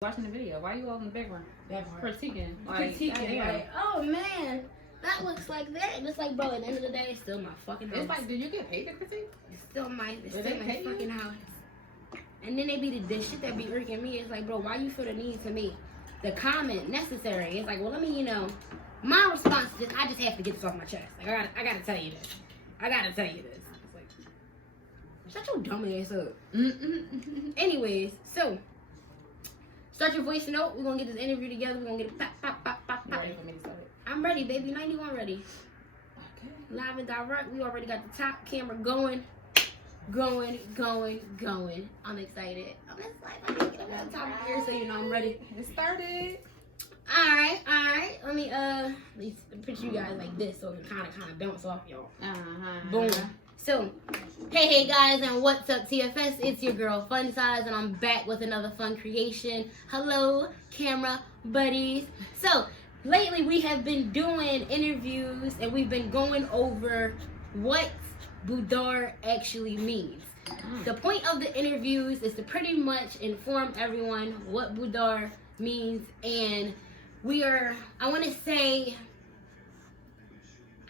Watching the video. Why you all in the background? Critiquing. Like, oh man, that looks like that. And it's like, bro, at the end of the day, it's still my fucking house. It's like, do you get paid to critique? It's still my fucking house. And then they be the shit that be irking me. It's like, bro, why you feel the need to make the comment necessary? It's like, well, let me, my response is I just have to get this off my chest. Like, I gotta tell you this. It's like, shut your dumb ass up. Anyways, so. Start your voice note. We're going to get this interview together. We're going to get it pop, pop, pop, pop, pop. Ready for me to start it? I'm ready, baby. 91 ready. Okay. Live and direct. We already got the top camera going. I'm excited. I'm excited. Get up on top of here so you know I'm ready. It started. All right. Let me picture you guys like this so it kind of bounce off y'all. Boom. So, hey guys, and what's up, TFS? It's your girl, Fun Size, and I'm back with another fun creation. Hello, camera buddies. So, lately we have been doing interviews, and we've been going over what Boudoir actually means. The point of the interviews is to pretty much inform everyone what Boudoir means, and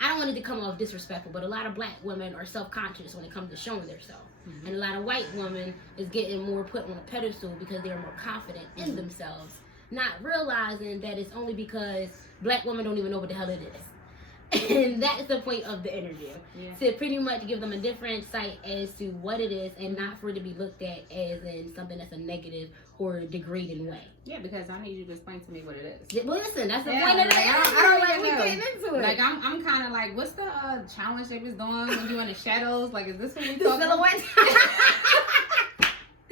I don't want it to come off disrespectful, but a lot of black women are self-conscious when it comes to showing themselves. And a lot of white women is getting more put on a pedestal because they're more confident in themselves, not realizing that it's only because black women don't even know what the hell it is. And that's the point of the interview. To pretty much give them a different insight as to what it is and not for it to be looked at as in something that's a negative or degrading way. Yeah, because I need you to explain to me what it is. Well, listen, that's the point of the interview. I don't we getting into it. Like, I'm kind of like, what's the challenge they was doing when you in the shadows? Like, is this what we talking about?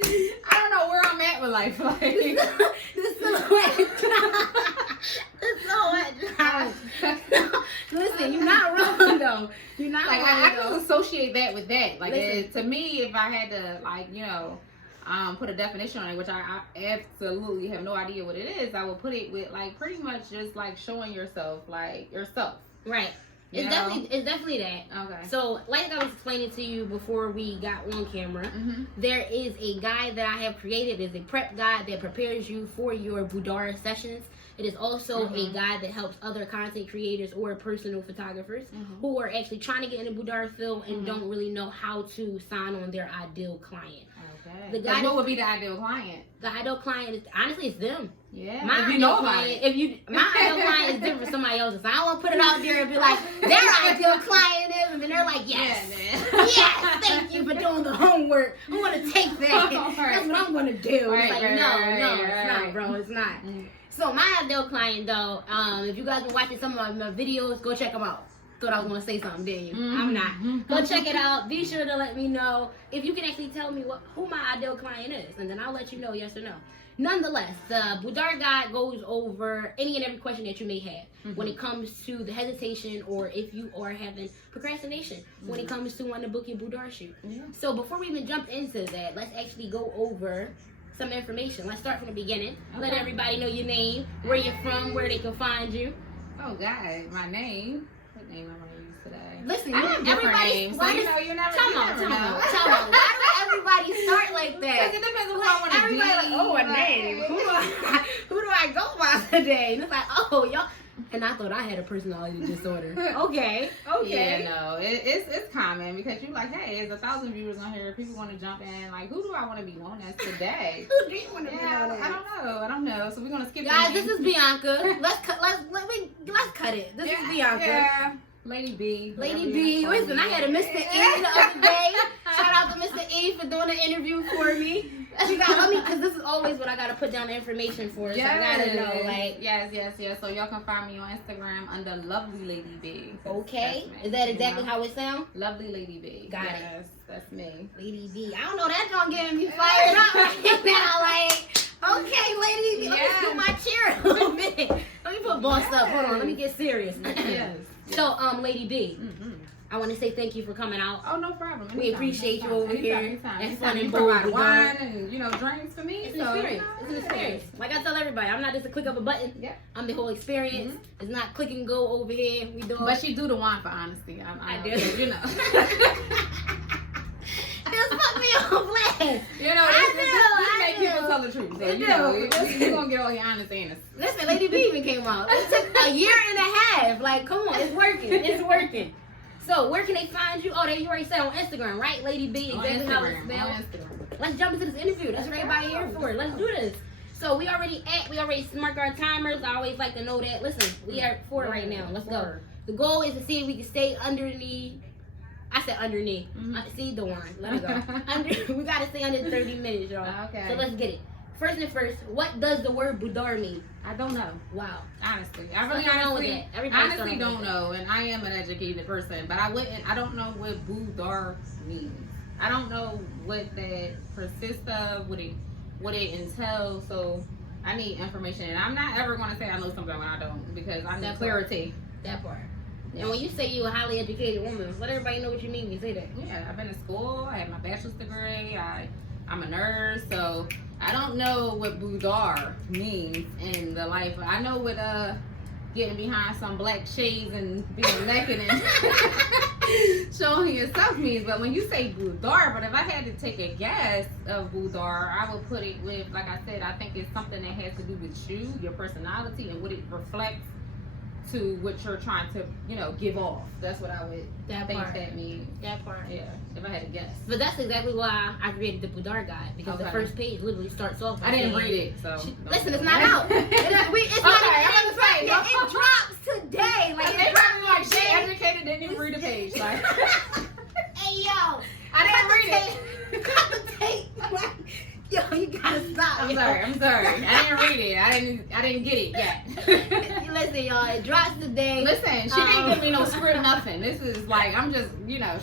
I don't know where I'm at with life. Like, the silhouette. Listen, you're not wrong though. You're not like, wrong. I can associate that with that. Like, Listen. to me, if I had to, like, put a definition on it, which I absolutely have no idea what it is, I would put it with, like, pretty much just like showing yourself, like, yourself. Right. It's definitely that. Okay. So, like I was explaining to you before we got on camera, there is a guide that I have created. It's a prep guide that prepares you for your Boudoir sessions. It is also a guide that helps other content creators or personal photographers who are actually trying to get in the Boudoir field and don't really know how to sign on their ideal client. Okay. The guide what would be the ideal client? The ideal client is honestly it's them. Yeah. My ideal client, my ideal client is different from somebody else's. I don't want to put it out there and be like their ideal client is, and then they're like, yes, yes, thank you for doing the homework. I'm gonna take that. That's what I'm gonna do. Right, it's like it's not, bro. It's not. So my ideal client though, if you guys been watching some of my videos, go check them out. Thought I was gonna say something, didn't you? I'm not. Go check it out. Be sure to let me know if you can actually tell me who my ideal client is, and then I'll let you know yes or no. Nonetheless, the Boudoir guide goes over any and every question that you may have when it comes to the hesitation or if you are having procrastination when it comes to wanting to book your Boudoir shoot. So before we even jump into that, let's actually go over some information. Let's start from the beginning. Let everybody know your name, where you're from, where they can find you. Oh God, my name. What name I'm gonna use today? Listen, I have different names. So you never Tell me. Why do everybody start like that? Because it depends on who I want to be. Everybody like, oh, a name. Who do I go by today? And it's like, oh, y'all. And I thought I had a personality disorder. Okay. Yeah, no, it's common because you're like, hey, there's 1,000 viewers on here. People want to jump in. Like, who do I want to be known as today? Who do you want to be known as? I don't know. So we're gonna skip. Guys, this is Bianca. Let's cut it. This is Bianca. Yeah. Lady B. Lady B. Listen, I had a Mr. E the other day. Shout out to Mr. E for doing the interview for me. You got let me, because this is always what I gotta put down the information for. So I gotta know, like. Yes. So y'all can find me on Instagram under Lovely Lady B. Okay. Is that exactly how it sounds? Lovely Lady B. Got it. Yes, that's me. Lady B. I don't know, that don't get me fired up right now. Like, okay, Lady B. Let me do my chair a little bit. Let me put boss up. Hold on. Let me get serious. Yes. So, Lady B. I want to say thank you for coming out. Oh, no problem. Anytime, we appreciate you over here. And fun and bold wine and drinks for me. It's an experience. It's an experience. Like I tell everybody, I'm not just a click of a button. Yeah. I'm the whole experience. It's not click and go over here. We do. But she do the wine for honesty. I do. Just put me on blast. I make people so tell the truth. So, you know, you're going to get all your honest answers. Listen, Lady B even came out. It took a year and a half. Like, come on, it's working. It's working. So, where can they find you? Oh, you already said on Instagram, right? Lady B, exactly how it's spelled. Let's jump into this interview. That's what everybody here for. Let's do this. So, we already marked our timers. I always like to know that. Listen, we are at 4 right now. Let's go. The goal is to see if we can stay underneath. I said underneath. See, the one. Let me go. We got to stay under 30 minutes, y'all. Okay. So, let's get it. First and first, what does the word boudoir mean? I don't know. Wow. Honestly. I really honestly don't know. And I am an educated person. But I don't know what boudoir means. I don't know what that consists of, what it entails. So, I need information. And I'm not ever going to say I know something when I don't. Because I need clarity. That part. And when you say you're a highly educated woman, let everybody know what you mean when you say that. Yeah, I've been to school. I have my bachelor's degree. I'm a nurse. So I don't know what boudoir means in the life. I know what getting behind some black shades and being naked and showing yourself means. But when you say boudoir, but if I had to take a guess of boudoir, I would put it with, like I said, I think it's something that has to do with you, your personality, and what it reflects to what you're trying to, give off. That's what I would think that means. That part. Yeah, if I had to guess. But that's exactly why I created the boudoir guide, because the first page literally starts off. I didn't read it, so. Listen, it's not out. It's not out. It drops today. Like, they probably like, she educated, didn't even read the page. Like, hey, yo. I didn't read it. Cut the tape. Yo, you gotta stop. I'm sorry. I didn't read it. I didn't get it yet. Listen, y'all, it drops today. Listen, she didn't give me no script, nothing. This is like, I'm just,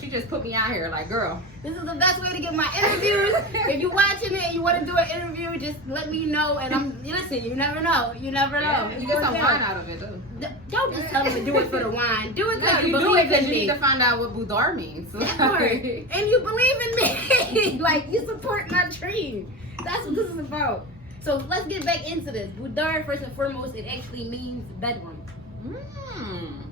she just put me out here like, girl. This is the best way to get my interviews. If you're watching it and you want to do an interview, just let me know. And listen, you never know. You never know. Yeah, you get some wine out of it, though. Don't just tell them to do it for the wine. Do it because you do it because you need to find out what boudoir means. That part. And you believe in me. Like, you support my dream. That's what this is about. So let's get back into this. Boudoir, first and foremost, it actually means bedroom.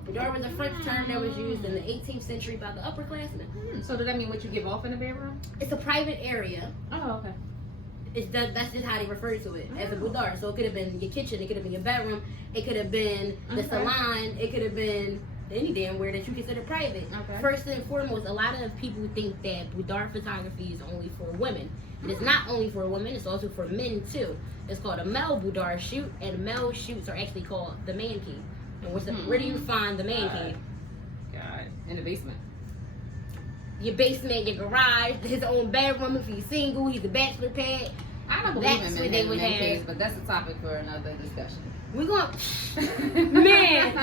Boudoir was a French term that was used in the 18th century by the upperclassmen. So does that mean what you give off in the bedroom? It's a private area. Oh, okay. That's just how they refer to it, as a boudoir. So it could have been your kitchen, it could have been your bedroom, it could have been the salon, it could have been any damn where that you consider private. Okay. First and foremost, a lot of people think that boudoir photography is only for women. And it's not only for women, it's also for men too. It's called a male boudoir shoot, and male shoots are actually called the man cave. And where do you find the man cave? God, in the basement. Your basement, your garage, his own bedroom if he's single, he's a bachelor pad. I don't believe in men caves, but that's a topic for another discussion. We're going men.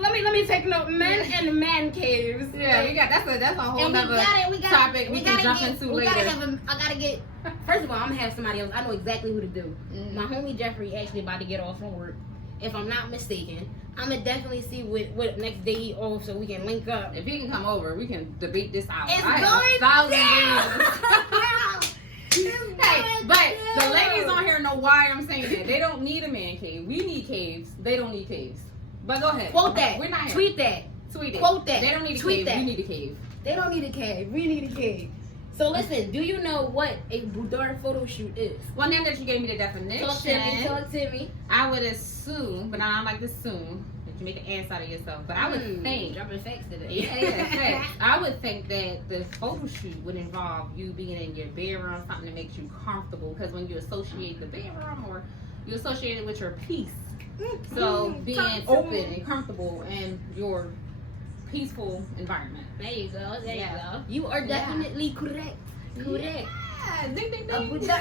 Let me take note. Men and man caves. Yeah, that's a whole other topic we can jump into later. I gotta get. First of all, I'm gonna have somebody else. I know exactly who to do. My homie Jeffrey actually about to get off from work, if I'm not mistaken. I'm gonna definitely see what next day he off so we can link up. If he can come over, we can debate this out. It's going down. Hey, but the ladies on here know why I'm saying that. They don't need a man cave. We need caves. They don't need caves. But go ahead. Quote that. We're not here. Tweet that. Tweet it. Quote that. They don't need a Tweet cave. That. We need a cave. They don't need a cave. We need a cave. So listen, do you know what a boudoir photo shoot is? Well, now that you gave me the definition, talk to me. I would assume, but I don't like to assume, that you make an ass out of yourself. But I would think, dropping facts today. Yeah, facts. I would think that the photo shoot would involve you being in your bedroom, something that makes you comfortable. Because when you associate the bedroom, or you associate it with your peace, so being open and comfortable in your peaceful environment. There you go. There you go. You are definitely correct. Correct. Yeah. Ding, ding, ding. Let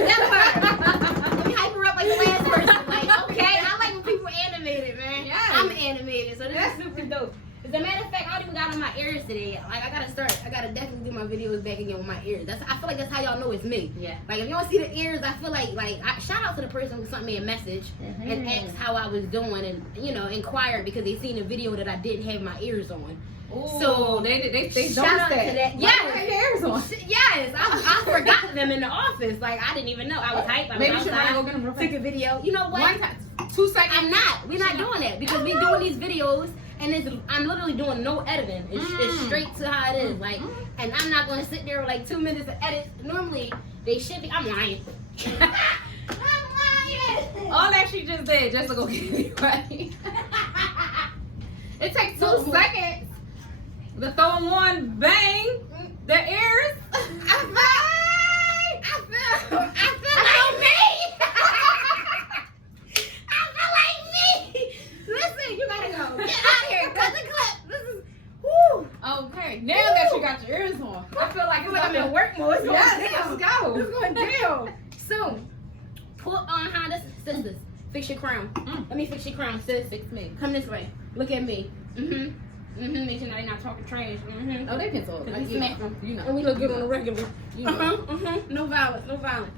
me hype her up like the last person. Like, okay, I like when people animated, man. Yes. I'm animated, so this is super dope. As a matter of fact, I don't even got on my ears today. Like, I gotta definitely do my videos back again with my ears. I feel like that's how y'all know it's me. Yeah. Like, if you don't see the ears, I feel like shout out to the person who sent me a message and asked how I was doing and, inquired because they seen a video that I didn't have my ears on. Ooh, so they shout out to that. Yes, yes, I forgot them in the office. Like, I didn't even know. I was hyped. I was outside, took a video. You know what? 2 seconds. We're not doing that because we're doing these videos And I'm literally doing no editing. It's straight to how it is. Like, and I'm not gonna sit there with like 2 minutes to edit. Normally they should be. I'm lying. I'm lying. All that she just did just to go get it right. It takes 2 seconds to throw them on, bang, their ears. I feel like me. I feel like me. Listen, you gotta go. Get out of here. Cut the clip. This is, woo. Okay, now that you got your ears on, I feel like I'm in work mode. It's going down. Let's go. It's going down. So, put on Honda sisters. Fix your crown. Let me fix your crown, sis. Fix me. Come this way. Look at me. Make sure they're not talking trash. Oh, they can talk. We smack them. You know. And we look good on the regular. You know. No violence. No violence.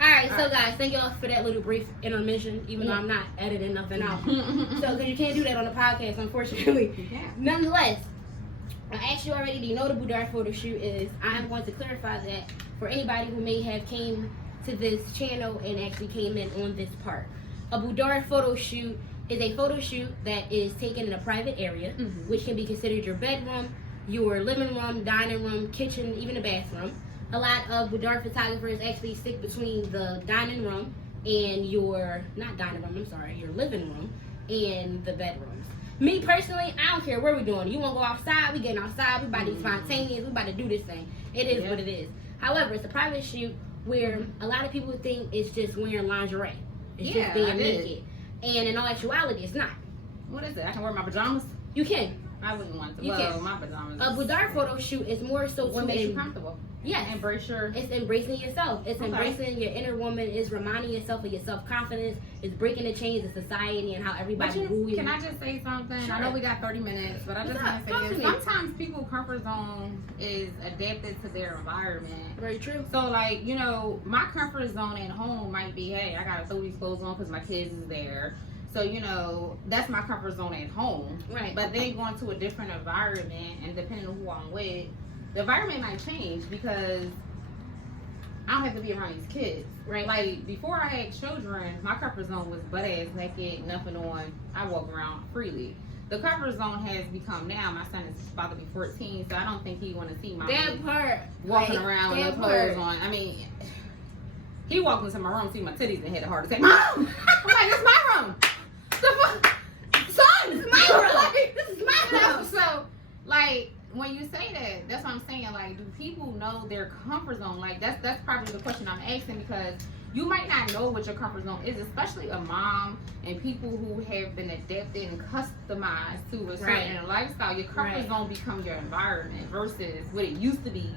Alright, so guys, thank y'all for that little brief intermission, even though I'm not editing nothing out. So, because you can't do that on the podcast, unfortunately. Nonetheless, I asked you already, do you know what a Boudoir photo shoot is? I am going to clarify that for anybody who may have came to this channel and actually came in on this part. A boudoir photo shoot is a photo shoot that is taken in a private area, which can be considered your bedroom, your living room, dining room, kitchen, even a bathroom. A lot of boudoir photographers actually stick between the dining room and your living room and the bedrooms. Me personally, I don't care what we're doing. You want to go outside, we getting outside. We about to be spontaneous. We about to do this thing. It is what it is. However, it's a private shoot where a lot of people think it's just wearing lingerie. It's just being naked. And in all actuality, it's not. What is it? I can wear my pajamas? You can. I wouldn't want to. You well, can. my pajamas. A boudoir photo shoot is more so what makes you comfortable? Yeah. Embrace your... It's embracing yourself. It's embracing your inner woman. It's reminding yourself of your self-confidence. It's breaking the chains of society and how everybody woo you. Can I just say something? Sure. I know we got 30 minutes, but I just want to say this. Sometimes people's comfort zone is adapted to their environment. Very true. So, like, you know, my comfort zone at home might be, hey, I got to throw these clothes on because my kids is there. So, you know, that's my comfort zone at home. Right. But then going to a different environment, and depending on who I'm with, the environment might change because I don't have to be around these kids. Right. Like, before I had children, my comfort zone was butt ass naked, nothing on. I walk around freely. The comfort zone has become now, my son is about to be 14, so I don't think he want to see my walking around with clothes on. I mean, he walked into my room, see my titties, and had a heart attack. Mom! I'm like, it's my room. The fuck? Son! This is my room. Like, this is my house. So, like, when you say that, that's what I'm saying. Like, do people know their comfort zone? Like, that's probably the question I'm asking, because you might not know what your comfort zone is, especially a mom and people who have been adapted and customized to a certain lifestyle. Your comfort zone becomes your environment versus what it used to be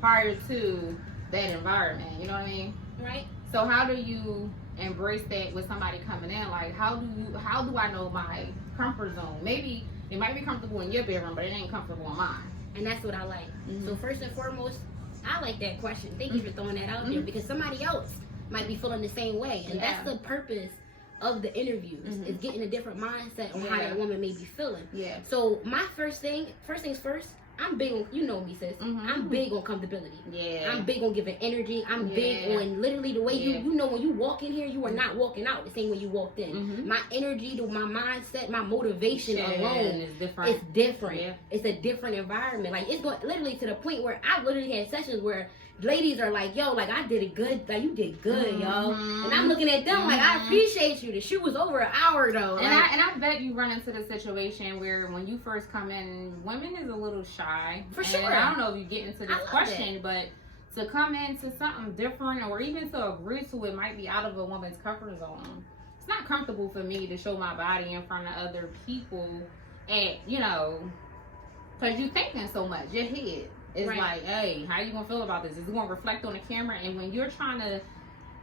prior to that environment. You know what I mean? Right. So how do you embrace that with somebody coming in? Like, how do I know my comfort zone? Maybe it might be comfortable in your bedroom, but it ain't comfortable in mine. And that's what I like. So first and foremost, I like that question. Thank you for throwing that out there, because somebody else might be feeling the same way. And that's the purpose of the interviews, is getting a different mindset on how that woman may be feeling. Yeah. So my first things first, I'm big on, you know me, sis. I'm big on comfortability. Yeah. I'm big on giving energy. I'm big on literally the way you know, when you walk in here, you are not walking out the same way you walked in. My energy, my mindset, my motivation alone is different. It's different. Yeah. It's a different environment. Like, it's going literally to the point where I've literally had sessions where ladies are like, yo, like, I did it good. Like, you did good, yo. And I'm looking at them like, I appreciate you. The shoot was over an hour, though. And, I bet you run into the situation where when you first come in, women is a little shy. For sure. I don't know if you get into this question, but to come into something different or even to agree to it might be out of a woman's comfort zone. It's not comfortable for me to show my body in front of other people and, you know, because you're thinking so much. Your head. It's like, hey, how you gonna feel about this? Is it gonna reflect on the camera? And when you're trying to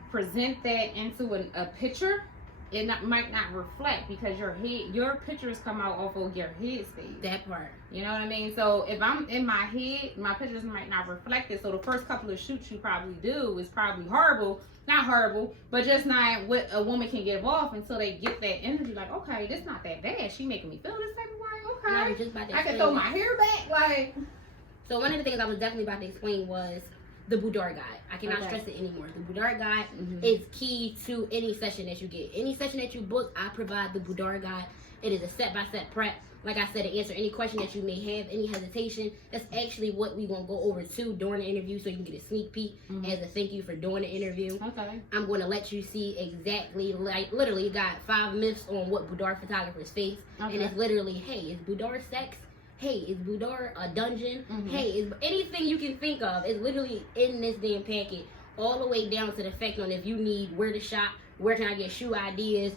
present that into a picture, it might not reflect because your pictures come out off of your head space. That part. You know what I mean? So if I'm in my head, my pictures might not reflect it. So the first couple of shoots you probably do is probably horrible. Not horrible, but just not what a woman can give off until they get that energy. Like, okay, this not that bad. She making me feel this type of way. Okay, I can throw my hair back. Like. So one of the things I was definitely about to explain was the Boudoir guide. I cannot stress it anymore. The Boudoir guide is key to any session that you get. Any session that you book, I provide the Boudoir guide. It is a step-by-step prep. Like I said, to answer any question that you may have, any hesitation, that's actually what we going to go over too during the interview, so you can get a sneak peek as a thank you for doing the interview. Okay. I'm going to let you see exactly, like, literally, you got 5 myths on what boudoir photographers face. Okay. And it's literally, hey, is boudoir sex? Hey, is boudoir a dungeon? Hey, is anything you can think of is literally in this damn packet, all the way down to the fact on if you need where to shop, where can I get shoe ideas,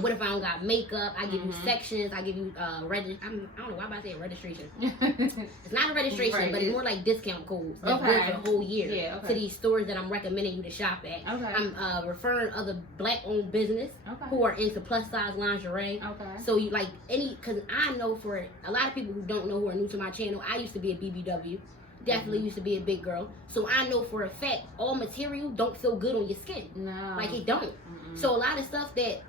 what if I don't got makeup, I give you sections, I give you, I don't know, why am I saying registration? It's not a registration, but it's more like discount codes that's good for the whole year to these stores that I'm recommending you to shop at. I'm referring other black-owned business who are into plus-size lingerie. So you like because I know for a lot of people who don't know, who are new to my channel, I used to be a BBW. Definitely used to be a big girl. So I know for a fact all material don't feel good on your skin. No. Like it don't. So a lot of stuff that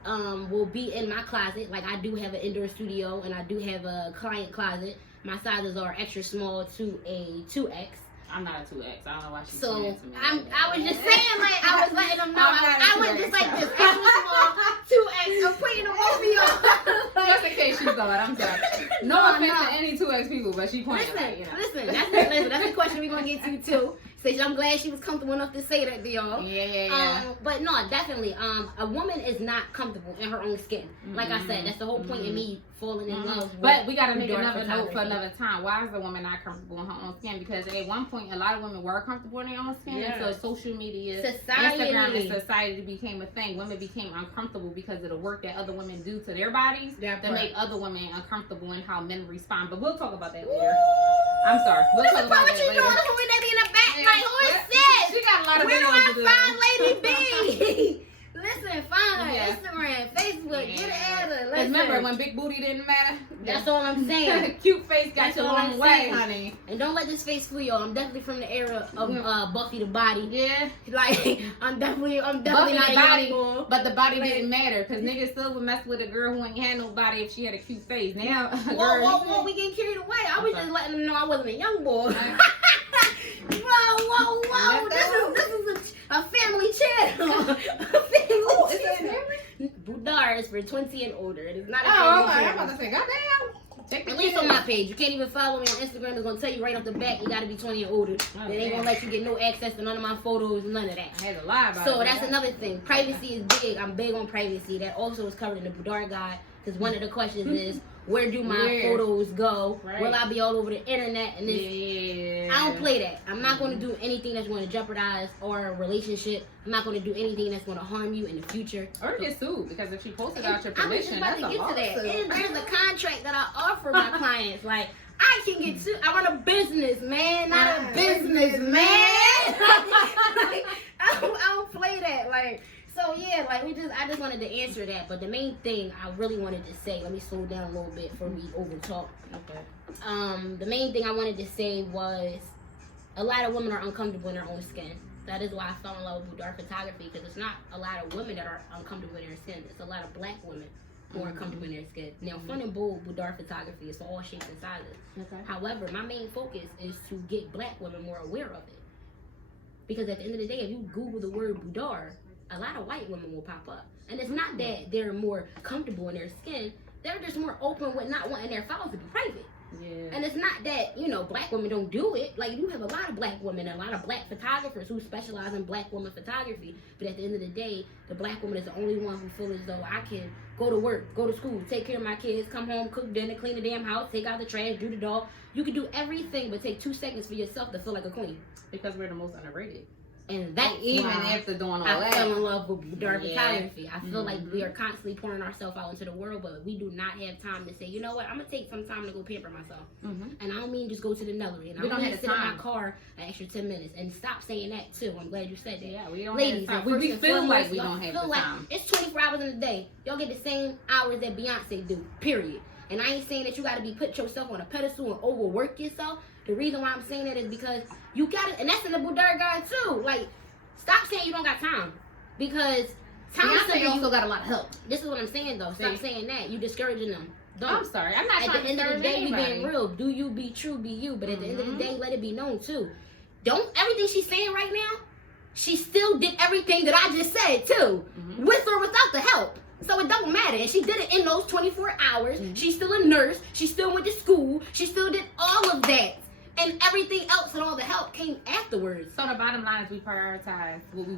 will be in my closet, like I do have an indoor studio and I do have a client closet. My sizes are extra small to a 2X. I'm not a 2X. I don't know why she's saying to me. I was just saying, like, I was letting them know. I went just like this, extra small, 2X. I'm putting them over y'all. Just in case she's going, I'm sorry. No offense to any 2X people, but she pointed. Listen, that's the question we're going to get to, too. So I'm glad she was comfortable enough to say that to y'all. Yeah. But no, definitely. A woman is not comfortable in her own skin. Like I said, that's the whole point of me falling in love with. But we got to make another note for another time. Why is the woman not comfortable in her own skin? Because at one point, a lot of women were comfortable in their own skin. And so social media, Instagram, and society became a thing. Women became uncomfortable because of the work that other women do to their bodies that make other women uncomfortable in how men respond. But we'll talk about that later. I'm sorry. We'll talk about that later. Like, who is this? She got a lot of Where do I find Lady B? Listen, find her Instagram, Facebook, get it at her. Remember when big booty didn't matter? That's all I'm saying. Cute face got you a long way, honey. And don't let this face fool y'all. I'm definitely from the era of Buffy the Body. Yeah. Like I'm definitely Buffy not the body, but the body didn't matter because niggas still would mess with a girl who ain't had no body if she had a cute face. Now, whoa, we getting carried away. I was just letting them know I wasn't a young boy. Whoa! This is a family channel. Is that family? Boudoir is for 20 and older. It is not a family channel. I'm about to say, goddamn. At least on my page. You can't even follow me on Instagram. It's gonna tell you right off the back you gotta be 20 and older. They ain't gonna let you get no access to none of my photos, none of that. I had to lie about it. So that's another thing. Privacy is big. I'm big on privacy. That also is covered in the Boudoir guide. Because one of the questions is, where do my photos go? Will I be all over the internet? And this, I don't play that. I'm not going to do anything that's going to jeopardize our relationship. I'm not going to do anything that's going to harm you in the future. Or get sued, because if she posted out your permission, that's a lawsuit. There's a contract that I offer my clients. Like, I can get sued. I run a business, man, not a business, man. Like, I don't play that. Like. So yeah, like I just wanted to answer that, but the main thing I really wanted to say, let me slow down a little bit before we over talk. Okay. The main thing I wanted to say was a lot of women are uncomfortable in their own skin. That is why I fell in love with boudoir photography, because it's not a lot of women that are uncomfortable in their skin. It's a lot of black women who are comfortable in their skin. Now, fun and bold boudoir photography is all shapes and sizes. Okay. However, my main focus is to get black women more aware of it, because at the end of the day, if you Google the word boudoir, a lot of white women will pop up. And it's not that they're more comfortable in their skin. They're just more open with not wanting their files to be private. Yeah. And it's not that, black women don't do it. Like, you have a lot of black women and a lot of black photographers who specialize in black woman photography. But at the end of the day, the black woman is the only one who feels as though I can go to work, go to school, take care of my kids, come home, cook dinner, clean the damn house, take out the trash, do the dog. You can do everything but take 2 seconds for yourself to feel like a queen. Because we're the most underrated. And that's even after doing all that, I fell in love with boudoir photography. I feel like we are constantly pouring ourselves out into the world, but we do not have time to say, you know what, I'm gonna take some time to go pamper myself. And I don't mean just go to the nullery. And I don't mean to sit in my car an extra 10 minutes. And stop saying that too. I'm glad you said that. Yeah, we don't Ladies, have time. We feel like we don't have the time. It's 24 hours in a day. Y'all get the same hours that Beyonce do. Period. And I ain't saying that you got to be put yourself on a pedestal and overwork yourself. The reason why I'm saying that is because you got to, and that's in the boudoir guide too. Like, stop saying you don't got time, because time is also got a lot of help. This is what I'm saying though. Stop saying that. You discouraging them. Don't. I'm sorry. I'm not at trying the end to of the day, anybody. We being real. Do you be true? Be you. But at the end of the day, let it be known too. everything she's saying right now, she still did everything that I just said too, with or without the help. So it don't matter. And she did it in those 24 hours. She's still a nurse. She still went to school. She still did all of that. And everything else and all the help came afterwards. So the bottom line is we prioritize what we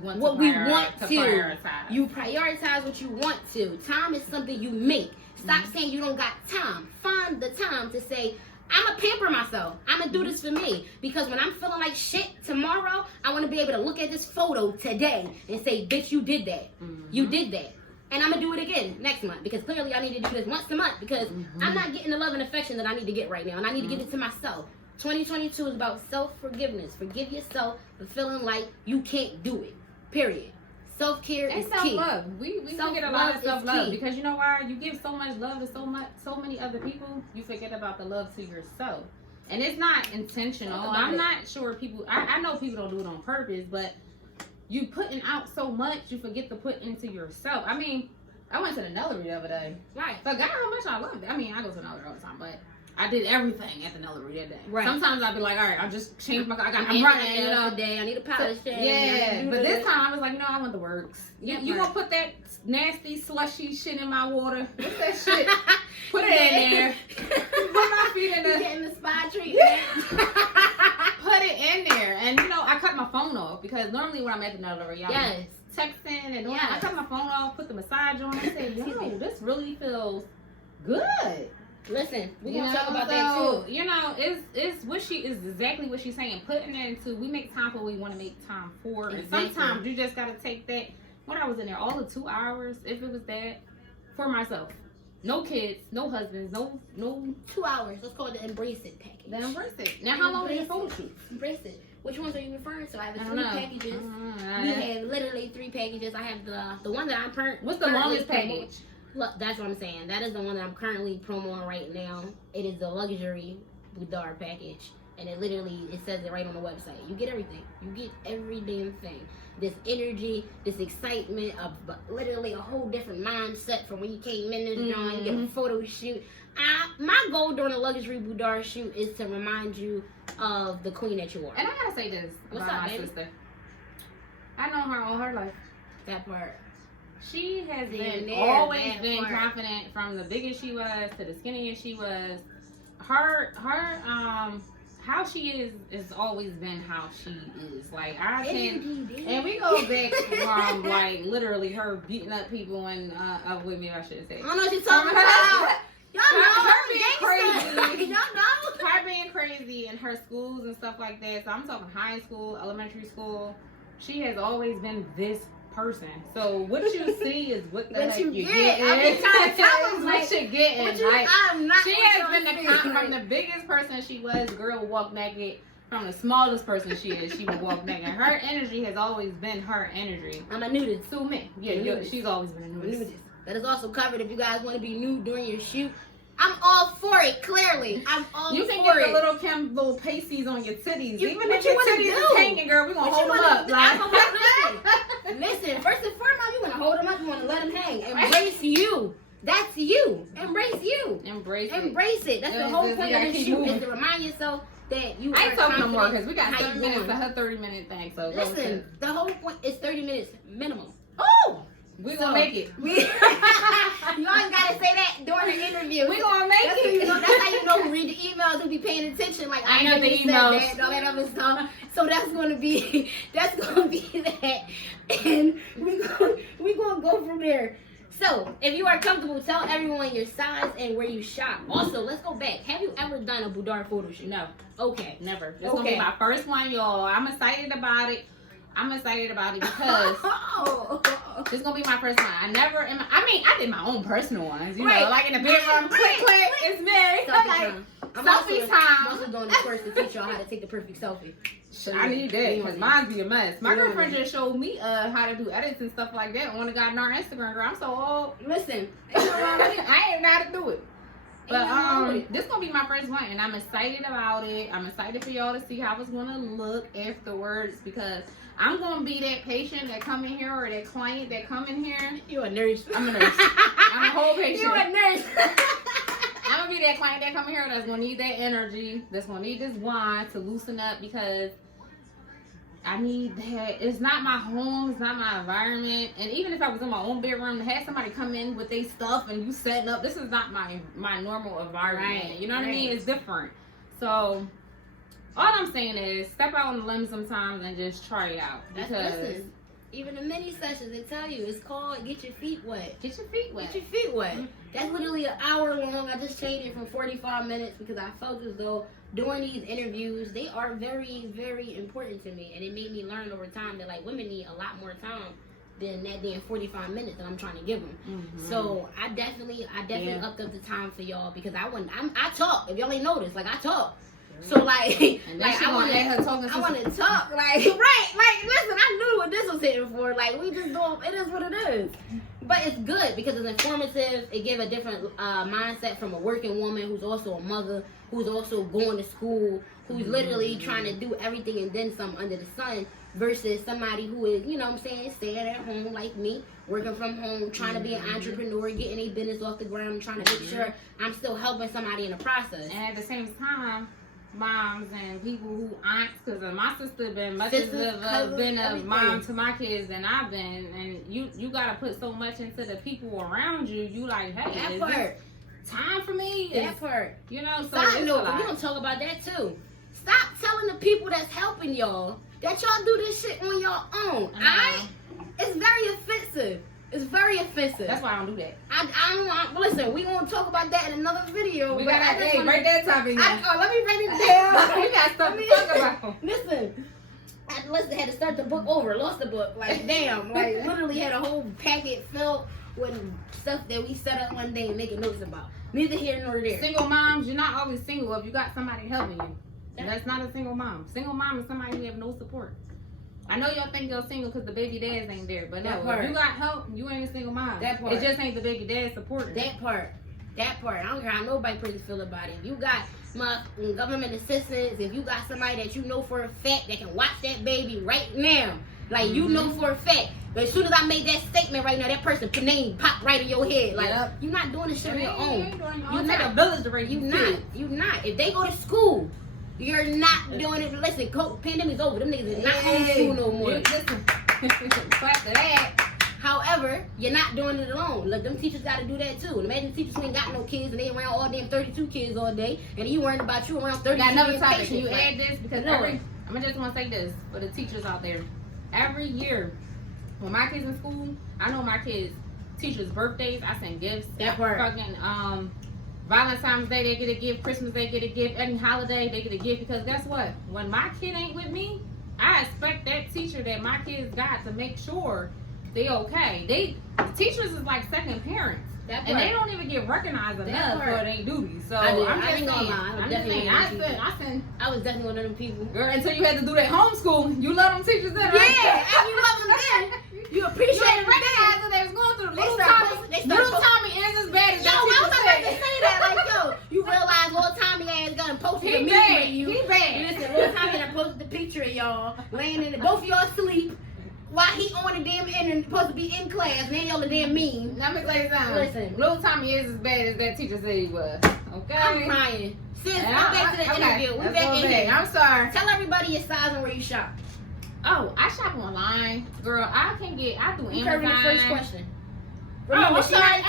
want to prioritize. You prioritize what you want to. Time is something you make. Stop saying you don't got time. Find the time to say, I'm going to pamper myself. I'm going to do this for me. Because when I'm feeling like shit tomorrow, I want to be able to look at this photo today and say, bitch, you did that. You did that. And I'm going to do it again next month. Because clearly I need to do this once a month. Because I'm not getting the love and affection that I need to get right now. And I need to give it to myself. 2022 is about self-forgiveness. Forgive yourself for feeling like you can't do it. Period. Self-care is key. Self-love. We forget a lot of self-love. Because you know why? You give so much love to so many other people, you forget about the love to yourself. And it's not intentional. I'm not sure people, I know people don't do it on purpose, but you putting out so much, you forget to put into yourself. I mean, I went to the Nellery the other day. Right. Forgot how much I loved it. I mean, I go to the Nellery all the time, but I did everything at the Nellery that day. Right. Sometimes I'd be like, all right, I'll just change my. I'm running, you know. Today I need a polish change. Yeah, but this time I was like, I want the works. You gonna put that nasty slushy shit in my water? What's that shit? Put it in there. Put my feet in there. Getting the spa treatment. Yeah. Put it in there, and I cut my phone off because normally when I'm at the Nellery, y'all texting and doing. I cut my phone off, put the massage on. I said, yo, this really feels good. Listen, we're gonna talk about that too. It's what she is exactly what she's saying. Putting it into, we make time for what we want to make time for. Exactly. And sometimes you just gotta take that. When I was in there, all the 2 hours, if it was that, for myself. No kids, no husbands, no 2 hours. Let's call it the Embrace It package. The Embrace It. Now how long are your photo shoots? Embrace It. Which ones are you referring to? I have 3 packages. We have literally 3 packages. I have the one that I'm currently. What's the longest package? Look, that's what I'm saying. That is the one that I'm currently promoting right now. It is the luxury Boudoir package. And it says it right on the website. You get everything. You get every damn thing. This energy, this excitement, of literally a whole different mindset from when you came in this drawing. You get a photo shoot. My goal during a luxury Boudoir shoot is to remind you of the queen that you are. And I gotta say this about my sister. I know her all her life. That part. She has always been confident from the biggest she was to the skinniest she was. Her how she is always been how she is. Like and we go back from like literally her beating up people and with me I should say. I don't know what you're talking about. Y'all know her being crazy. Y'all know Her being crazy in her schools and stuff like that. So I'm talking high school, elementary school. She has always been this person. So what you see is what the heck you get. I've been trying to tell them what you're getting. I'm not. She has been from the biggest person she was. Girl would walk naked. From the smallest person she is, she would walk naked. Her energy has always been her energy. I'm a nudist. To me, she's always been a nudist. That is also covered if you guys want to be nude during your shoot. I'm all for it, clearly. I'm all for it. You can get the little pasties on your titties. Even if your titties is hanging, girl, we're going to hold them up. Listen, first and foremost, you want to hold them up. You want to let them hang. Embrace you. That's you. Embrace you. Embrace it. That's the whole point of the shoot, is to remind yourself that you I ain't talking no more because we got 30 minutes to her 30-minute thing. So listen, the whole point is 30 minutes minimum. Oh! We're going to make it. You always got to say that during the interview. We're going to make it. That's how you know who read the emails, who be paying attention. Like, I know the emails. That, all that other stuff. So that's going to be that. And we're going to go from there. So, if you are comfortable, tell everyone your size and where you shop. Also, let's go back. Have you ever done a Boudoir photo shoot? No. Okay. Never. This is going to be my first one, y'all. I'm excited about it. Because this is going to be my first one. I did my own personal ones. You know, like in the bedroom. Click. It's very. Selfie time. I'm also doing this course to teach y'all how to take the perfect selfie. So I need that because mine's be a mess. My girlfriend just showed me how to do edits and stuff like that on the goddamn Instagram. Girl, I'm so old. Listen, I ain't know how to do it. But this gonna be my first one, and I'm excited about it. I'm excited for y'all to see how it's gonna look afterwards because I'm gonna be that patient that come in here or that client that come in here. You a nurse? I'm a nurse. I'm a whole patient. You a nurse? I'm gonna be that client that come in here that's gonna need that energy, that's gonna need this wine to loosen up because I need that. It's not my home. It's not my environment. And even if I was in my own bedroom, to have somebody come in with their stuff and you setting up, this is not my normal environment. Right, You know what I mean? It's different. So all I'm saying is step out on the limb sometimes and just try it out. Listen, even the mini sessions, they tell you it's called Get Your Feet Wet. Get your feet wet. Get your feet wet. That's literally an hour long. I just changed it from 45 minutes because I felt as though doing these interviews, they are very, very important to me. And it made me learn over time that like women need a lot more time than that damn 45 minutes that I'm trying to give them. Mm-hmm. So I definitely upped up the time for y'all because I talk. If y'all ain't noticed, like I talk. So like, I want to talk, like right, like listen, I knew what this was hitting for. Like we just doing, it is what it is. But it's good because it's informative. It gives a different mindset from a working woman who's also a mother, who's also going to school, who's literally trying to do everything and then some under the sun, versus somebody who is, you know what I'm saying, staying at home like me, working from home, trying to be an entrepreneur, getting a business off the ground, trying to make sure I'm still helping somebody in the process. And at the same time, moms and people who aunts, because my sister been much as been a mom to my kids than I've been, and you gotta put so much into the people around you. You like, hey, that is part. this time for me? That part. You know, so side note, we don't talk about that too. Stop telling the people that's helping y'all that y'all do this shit on your own. It's very offensive. It's very offensive. That's why I don't do that. I don't listen, we gonna talk about that in another video. We got that right that topic. Let me write it down. We got stuff to talk about. Listen, I had to start the book over. Lost the book. Like damn. Like literally had a whole packet filled with stuff that we set up one day and making notes about. Neither here nor there. Single moms, you're not always single if you got somebody helping you. That's not a single mom. Single mom is somebody who have no support. I know y'all think you're single because the baby dads ain't there, but no, if you got help, you ain't a single mom. That part. It just ain't the baby dad supporting. That part. I don't care how nobody person feel about it. If you got my government assistance, if you got somebody that you know for a fact that can watch that baby right now, like you know for a fact. But as soon as I made that statement right now, that person's name popped right in your head. Like you're not doing this shit on your own. You're not a village to raise. You not. If they go to school, you're not doing it. Listen, pandemic's over. Them niggas is not on school no more. Listen, clap to that. However, you're not doing it alone. Look, them teachers got to do that too. Imagine teachers who ain't got no kids and they around all damn 32 kids all day, and you worrying about you around 32. Got another topic. Can you add this? Because no. I just want to say this for the teachers out there. Every year, when my kids in school, I know my kids' teachers' birthdays. I send gifts. That part. Fucking Valentine's Day, they get a gift. Christmas, they get a gift. Any holiday, they get a gift. Because guess what? When my kid ain't with me, I expect that teacher that my kids got to make sure they okay. The teachers is like second parents. And they don't even get recognized enough for their duties. So I'm just saying, I was definitely one of them people. Girl, until you had to do that homeschool, you love them teachers then, right? Yeah, and you love them then. You appreciate them recognize that they was going through. Little Tommy is as bad as I was about to say that. Like, yo, you realize little Tommy ass got posted a picture of you. He bad. Listen, little Tommy done posted the picture of y'all laying in both of y'all asleep. While he on the damn end and supposed to be in class, and then y'all the damn mean. Let me tell you something. Listen, little Tommy is as bad as that teacher said he was. Okay. I'm crying. Sis, I'm back to the interview. We back in here. I'm sorry. Tell everybody your size and where you shop. Oh, I shop online, girl. I do Amazon. The first question. Remember, I'm sorry.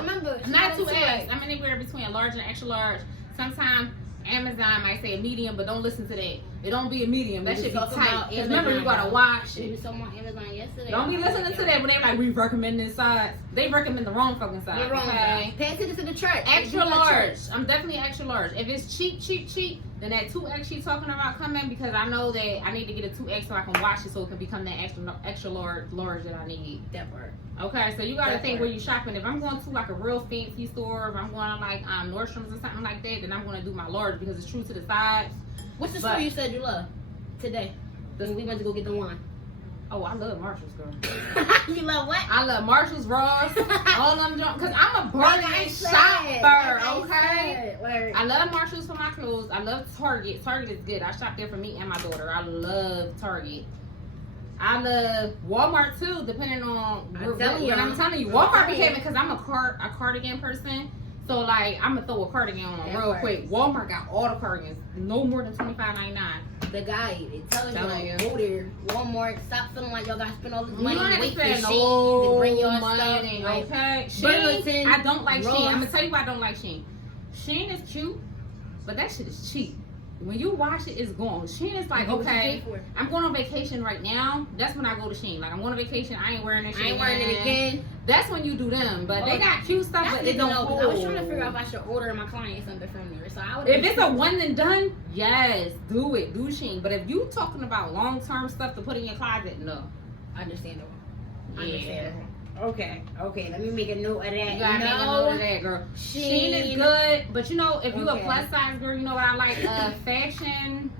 Remember, I'm not 2X. I'm anywhere between a large and extra large. Sometimes Amazon might say a medium, but don't listen to that. It don't be a medium. That should be tight. Because remember, you gotta watch it. We was talking about Amazon yesterday. Don't be listening to that when they like, we recommend this size. They recommend the wrong fucking size. You're wrong. Okay? Pay attention to the chart. Extra large. I'm definitely extra large. If it's cheap, then that 2X she's talking about coming, because I know that I need to get a 2X so I can wash it so it can become that extra large that I need. That part. Okay, so you gotta think where you're shopping. If I'm going to like a real fancy store, if I'm going to like Nordstrom's or something like that, then I'm gonna do my large because it's true to the size. What's the store you said you love today? Because we went to go get the wine. Oh, I love Marshalls, girl. You love what? I love Marshalls, Ross, all them junk. Cause I'm a bargain shopper, okay? I love Marshalls for my clothes. I love Target. Target is good. I shop there for me and my daughter. I love Target. I love Walmart too, depending on I'm telling you, Walmart became it because I'm a cardigan person. So like I'm gonna throw a cardigan on real quick. Walmart got all the cardigans, no more than $25.99. the guide. It tells you, Telling like, go there, Walmart. Stop feeling like y'all got to spend all this money. You don't have to Wait for spend Shein no to bring your money, stuff. okay? Burlington, Shein, I don't like Ross. Shein. I'm gonna tell you why I don't like Shein. Shein is cute, but that shit is cheap. When you wash it, it's gone. Shein is like, okay, I'm going on vacation right now. That's when I go to Shein. Like, I'm going on vacation. I ain't wearing this shit. I ain't wearing it again. That's when you do them. But they got cute stuff, but it don't hold. I was trying to figure out if I should order my client something from there. So I would. If it's a one and done, yes, do it. Do Shein. But if you talking about long-term stuff to put in your closet, no. Understandable. Yeah. Understandable. Okay, let me make a note of that. You gotta make a note of that, girl. Shein is good, but you know, if you a plus size girl, you know what I like? Fashion.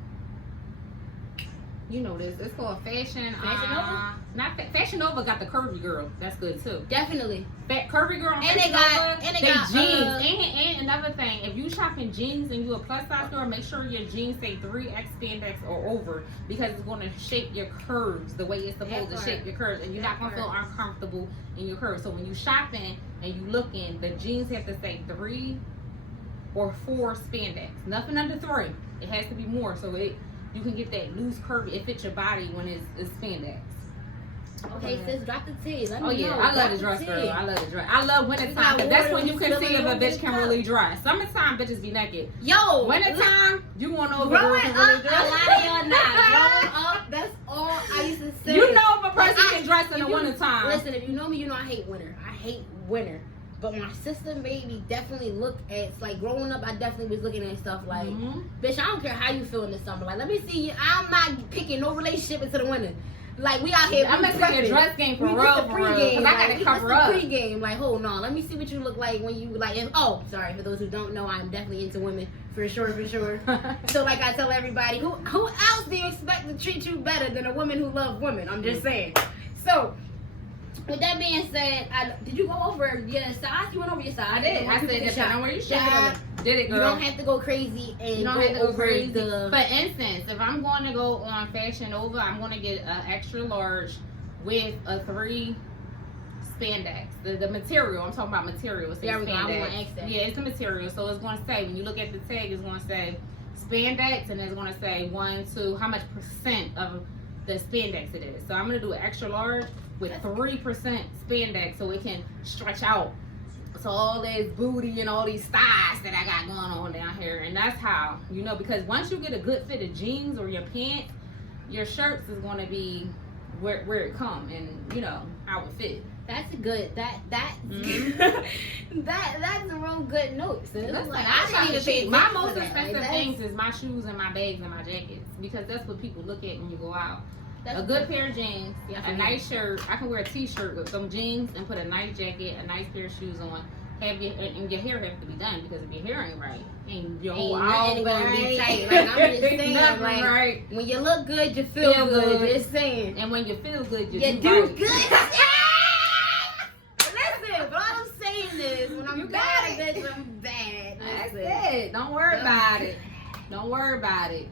You know this. It's called Fashion. Fashion Nova? Fashion Nova got the curvy girl. That's good too. Definitely. Curvy girl. And they got jeans. And another thing, if you shopping jeans and you a plus size girl, make sure your jeans say 3X spandex or over, because it's going to shape your curves the way it's supposed to shape your curves, and you're not going to feel uncomfortable in your curves. So when you shopping and you looking, the jeans have to say 3 or 4 spandex. Nothing under 3. It has to be more, so you can get that loose curve. It fits your body when it's spandex. Okay, sis, drop the tea. Let me know. I love the dress, girl. I love the dress. I love wintertime, because that's when you can see if a bitch can really dress. Summertime, bitches be naked. Yo, wintertime, you want to know if a growing girl can really up, dress. a lot of y'all not. Growing up, that's all I used to say. You know if a person can dress in the wintertime. Listen, if you know me, you know I hate winter. I hate winter. But my sister made me definitely look at, like, growing up, I definitely was looking at stuff like, bitch, I don't care how you feel in the summer. Like, let me see you. I'm not picking no relationship into the winter. Like, we out here. I'm missing your dress game for real, because I gotta cover up. Pre-game, like, hold on, let me see what you look like when you like. Oh, sorry for those who don't know, I'm definitely into women for sure. So, like I tell everybody, who else do you expect to treat you better than a woman who loves women? I'm just saying. So, with that being said, did you go over your size? You went over your size. I did. I said depending on where you shop. Did it, girl? You don't have to go crazy and you don't have to go crazy. For instance, if I'm going to go on Fashion Nova, I'm going to get an extra large with a 3 spandex. The material, I'm talking about material. It's there we go. I want to ask that. Yeah, it's a material. So it's going to say, when you look at the tag, it's going to say spandex, and it's going to say 1 to how much % of the spandex it is. So I'm going to do an extra large with 3% spandex, so it can stretch out. So all this booty and all these thighs that I got going on down here. And that's how, you know, because once you get a good fit of jeans or your pants, your shirts is going to be where it come, and you know how it fit. That's a good that's a real good note. So Listen, like, I didn't even pay my attention most to that. expensive Like, things is my shoes and my bags and my jackets, because that's what people look at when you go out. That's a good pair of jeans, Yeah, a nice shirt. I can wear a t-shirt with some jeans and put a nice jacket, a nice pair of shoes on. And your hair has to be done, because if your hair ain't right, and your whole nothing gonna be tight. Like, I'm just saying, like, right. When you look good, you feel good. Just saying. And when you feel good, you do right. good. Listen, but all I'm saying is, when I'm bad, bitch, I'm bad. That's it. Don't worry about it. Don't worry about it.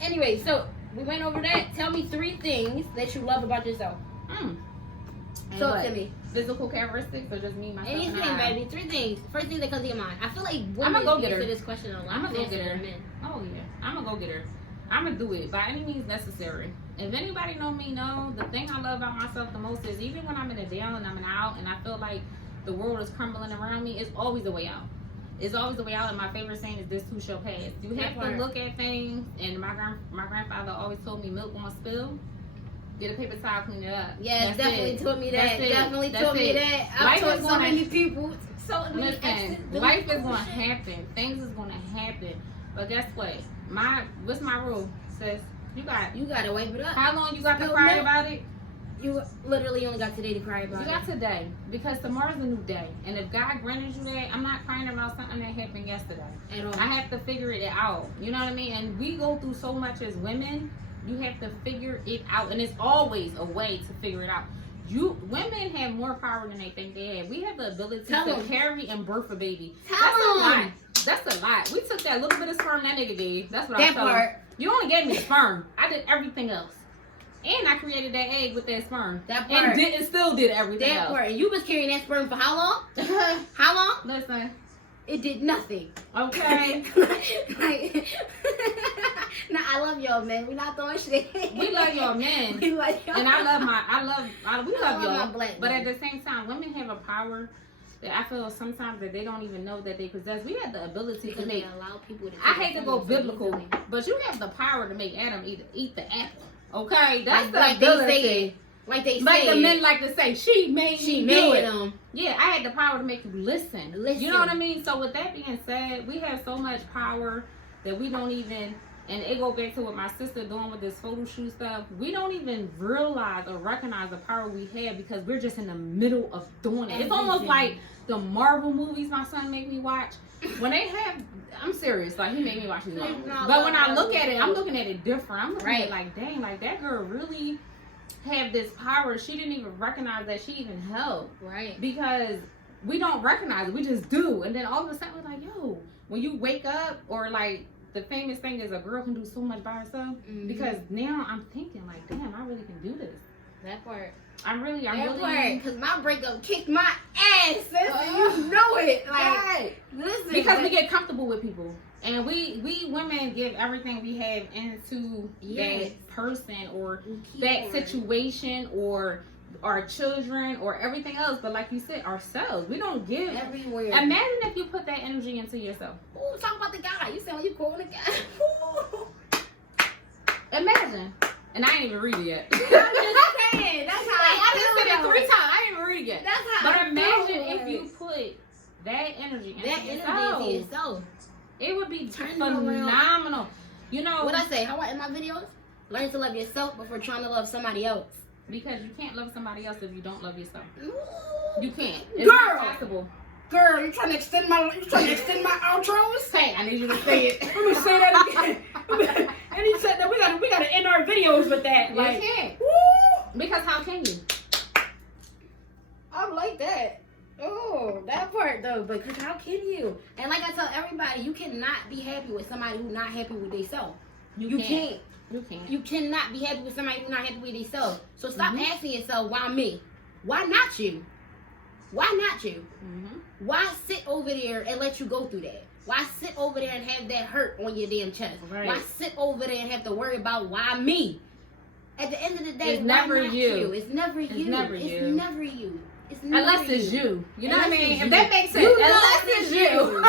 Anyway, so we went over that. Tell me 3 things that you love about yourself. Talk to me. Physical characteristics, or just me, myself? Anything, baby. 3 things. First thing that comes to your mind. I feel like I'm gonna go get her. This question a lot. I'm gonna go get her. Oh yeah, I'm gonna go get her. I'm gonna do it by any means necessary. If anybody know me, know the thing I love about myself the most is, even when I'm in a down and I'm in out and I feel like the world is crumbling around me, it's always a way out. It's always a way out, and my favorite saying is, "This too shall pass." You have to look at things, and my grandfather always told me, "Milk won't spill. Get a paper towel, clean it up." Yes, definitely taught me that. Definitely taught me that. I've taught so many people. Listen, life is gonna happen. Things is gonna happen. But guess what? What's my rule, sis? You gotta wipe it up. How long you got to cry about it? You literally only got today to cry about it. You got today, because tomorrow's a new day. And if God granted you that, I'm not crying about something that happened yesterday. At all. I have to figure it out. You know what I mean? And we go through so much as women. You have to figure it out, and it's always a way to figure it out. Women have more power than they think they have. We have the ability to carry and birth a baby. That's a lot. That's a lot. We took that little bit of sperm that nigga gave. That's what I told him. You only gave me sperm. I did everything else. And I created that egg with that sperm. That part. And still did everything else. That part. And you was carrying that sperm for how long? How long? Listen. it did nothing. Okay. Like, nah, I love y'all, man. We not throwing shit. We love y'all men. We love y'all. And we love y'all. my black But men. at the same time, women have a power that I feel sometimes that they don't even know that they possess. We have the ability Because to make. they allow people to I hate to go biblical, but you have the power to make Adam eat the apple. Okay, that's the ability. Like they Like say, the men like to say, she made them. Yeah, I had the power to make you listen. You know what I mean? So with that being said, we have so much power that we don't even, and it go back to what my sister doing with this photo shoot stuff. We don't even realize or recognize the power we have because we're just in the middle of doing it. It's almost like the Marvel movies my son made me watch. When they have, I'm serious, like he made me watch these movies. But when I look at it, I'm looking at it different. I'm looking at it like, dang, like that girl really have this power she didn't even recognize that she even held. Right. Because we don't recognize it. We just do. And then all of a sudden we're like, yo, when you wake up, or like the famous thing is a girl can do so much by herself. Mm-hmm. Because now I'm thinking like, damn, I really can do this. That part. I'm really because my breakup kicked my ass, sis, and you know it. Like, listen, because we get comfortable with people. And we women give everything we have into that person or that situation or our children or everything else. But like you said, ourselves, we don't give everywhere. Imagine if you put that energy into yourself. Ooh, talk about the guy. You said when you quoting the guy. Imagine. And I ain't even read it yet. I'm just saying. That's how I just said it 3 times. I ain't even read it yet. That's how. But imagine if you put that energy into yourself. It would be phenomenal. You know what I say? How I in my videos? Learn to love yourself before trying to love somebody else. Because you can't love somebody else if you don't love yourself. Ooh. You can't. It's Girl. not possible. Girl, you trying to extend my outros? Hey, I need you to say it. Let me say that again. And he said that we gotta end our videos with that. Like, you can't. Woo. Because how can you? I like that. Oh, that part though. But how can you? And like I tell everybody, you cannot be happy with somebody who's not happy with themselves. You can't. You can't. You cannot be happy with somebody who's not happy with themselves. So stop asking yourself, why me? Why not you? Why not you? Why sit over there and let you go through that? Why sit over there and have that hurt on your damn chest? Right. Why sit over there and have to worry about why me? At the end of the day, it's never you. It's never you. It's never you. It's never you. It's never unless you. it's you. You know what I mean? You. If that makes sense. Unless it's you.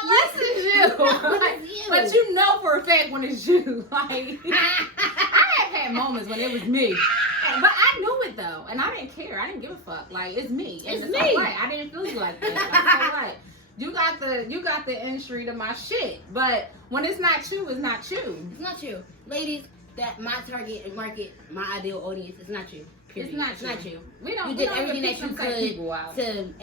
Unless it's you. But you know for a fact when it's you. Like, I have had moments when it was me. But I knew it though. And I didn't care. I didn't give a fuck. Like, it's me. It's and me. Right. I didn't feel you like that. Like, so what? You got the entry to my shit. But when it's not you, it's not you. It's not you. Ladies, that my target market, my ideal audience, is not you. Period. It's not you. We don't. You did everything that you could to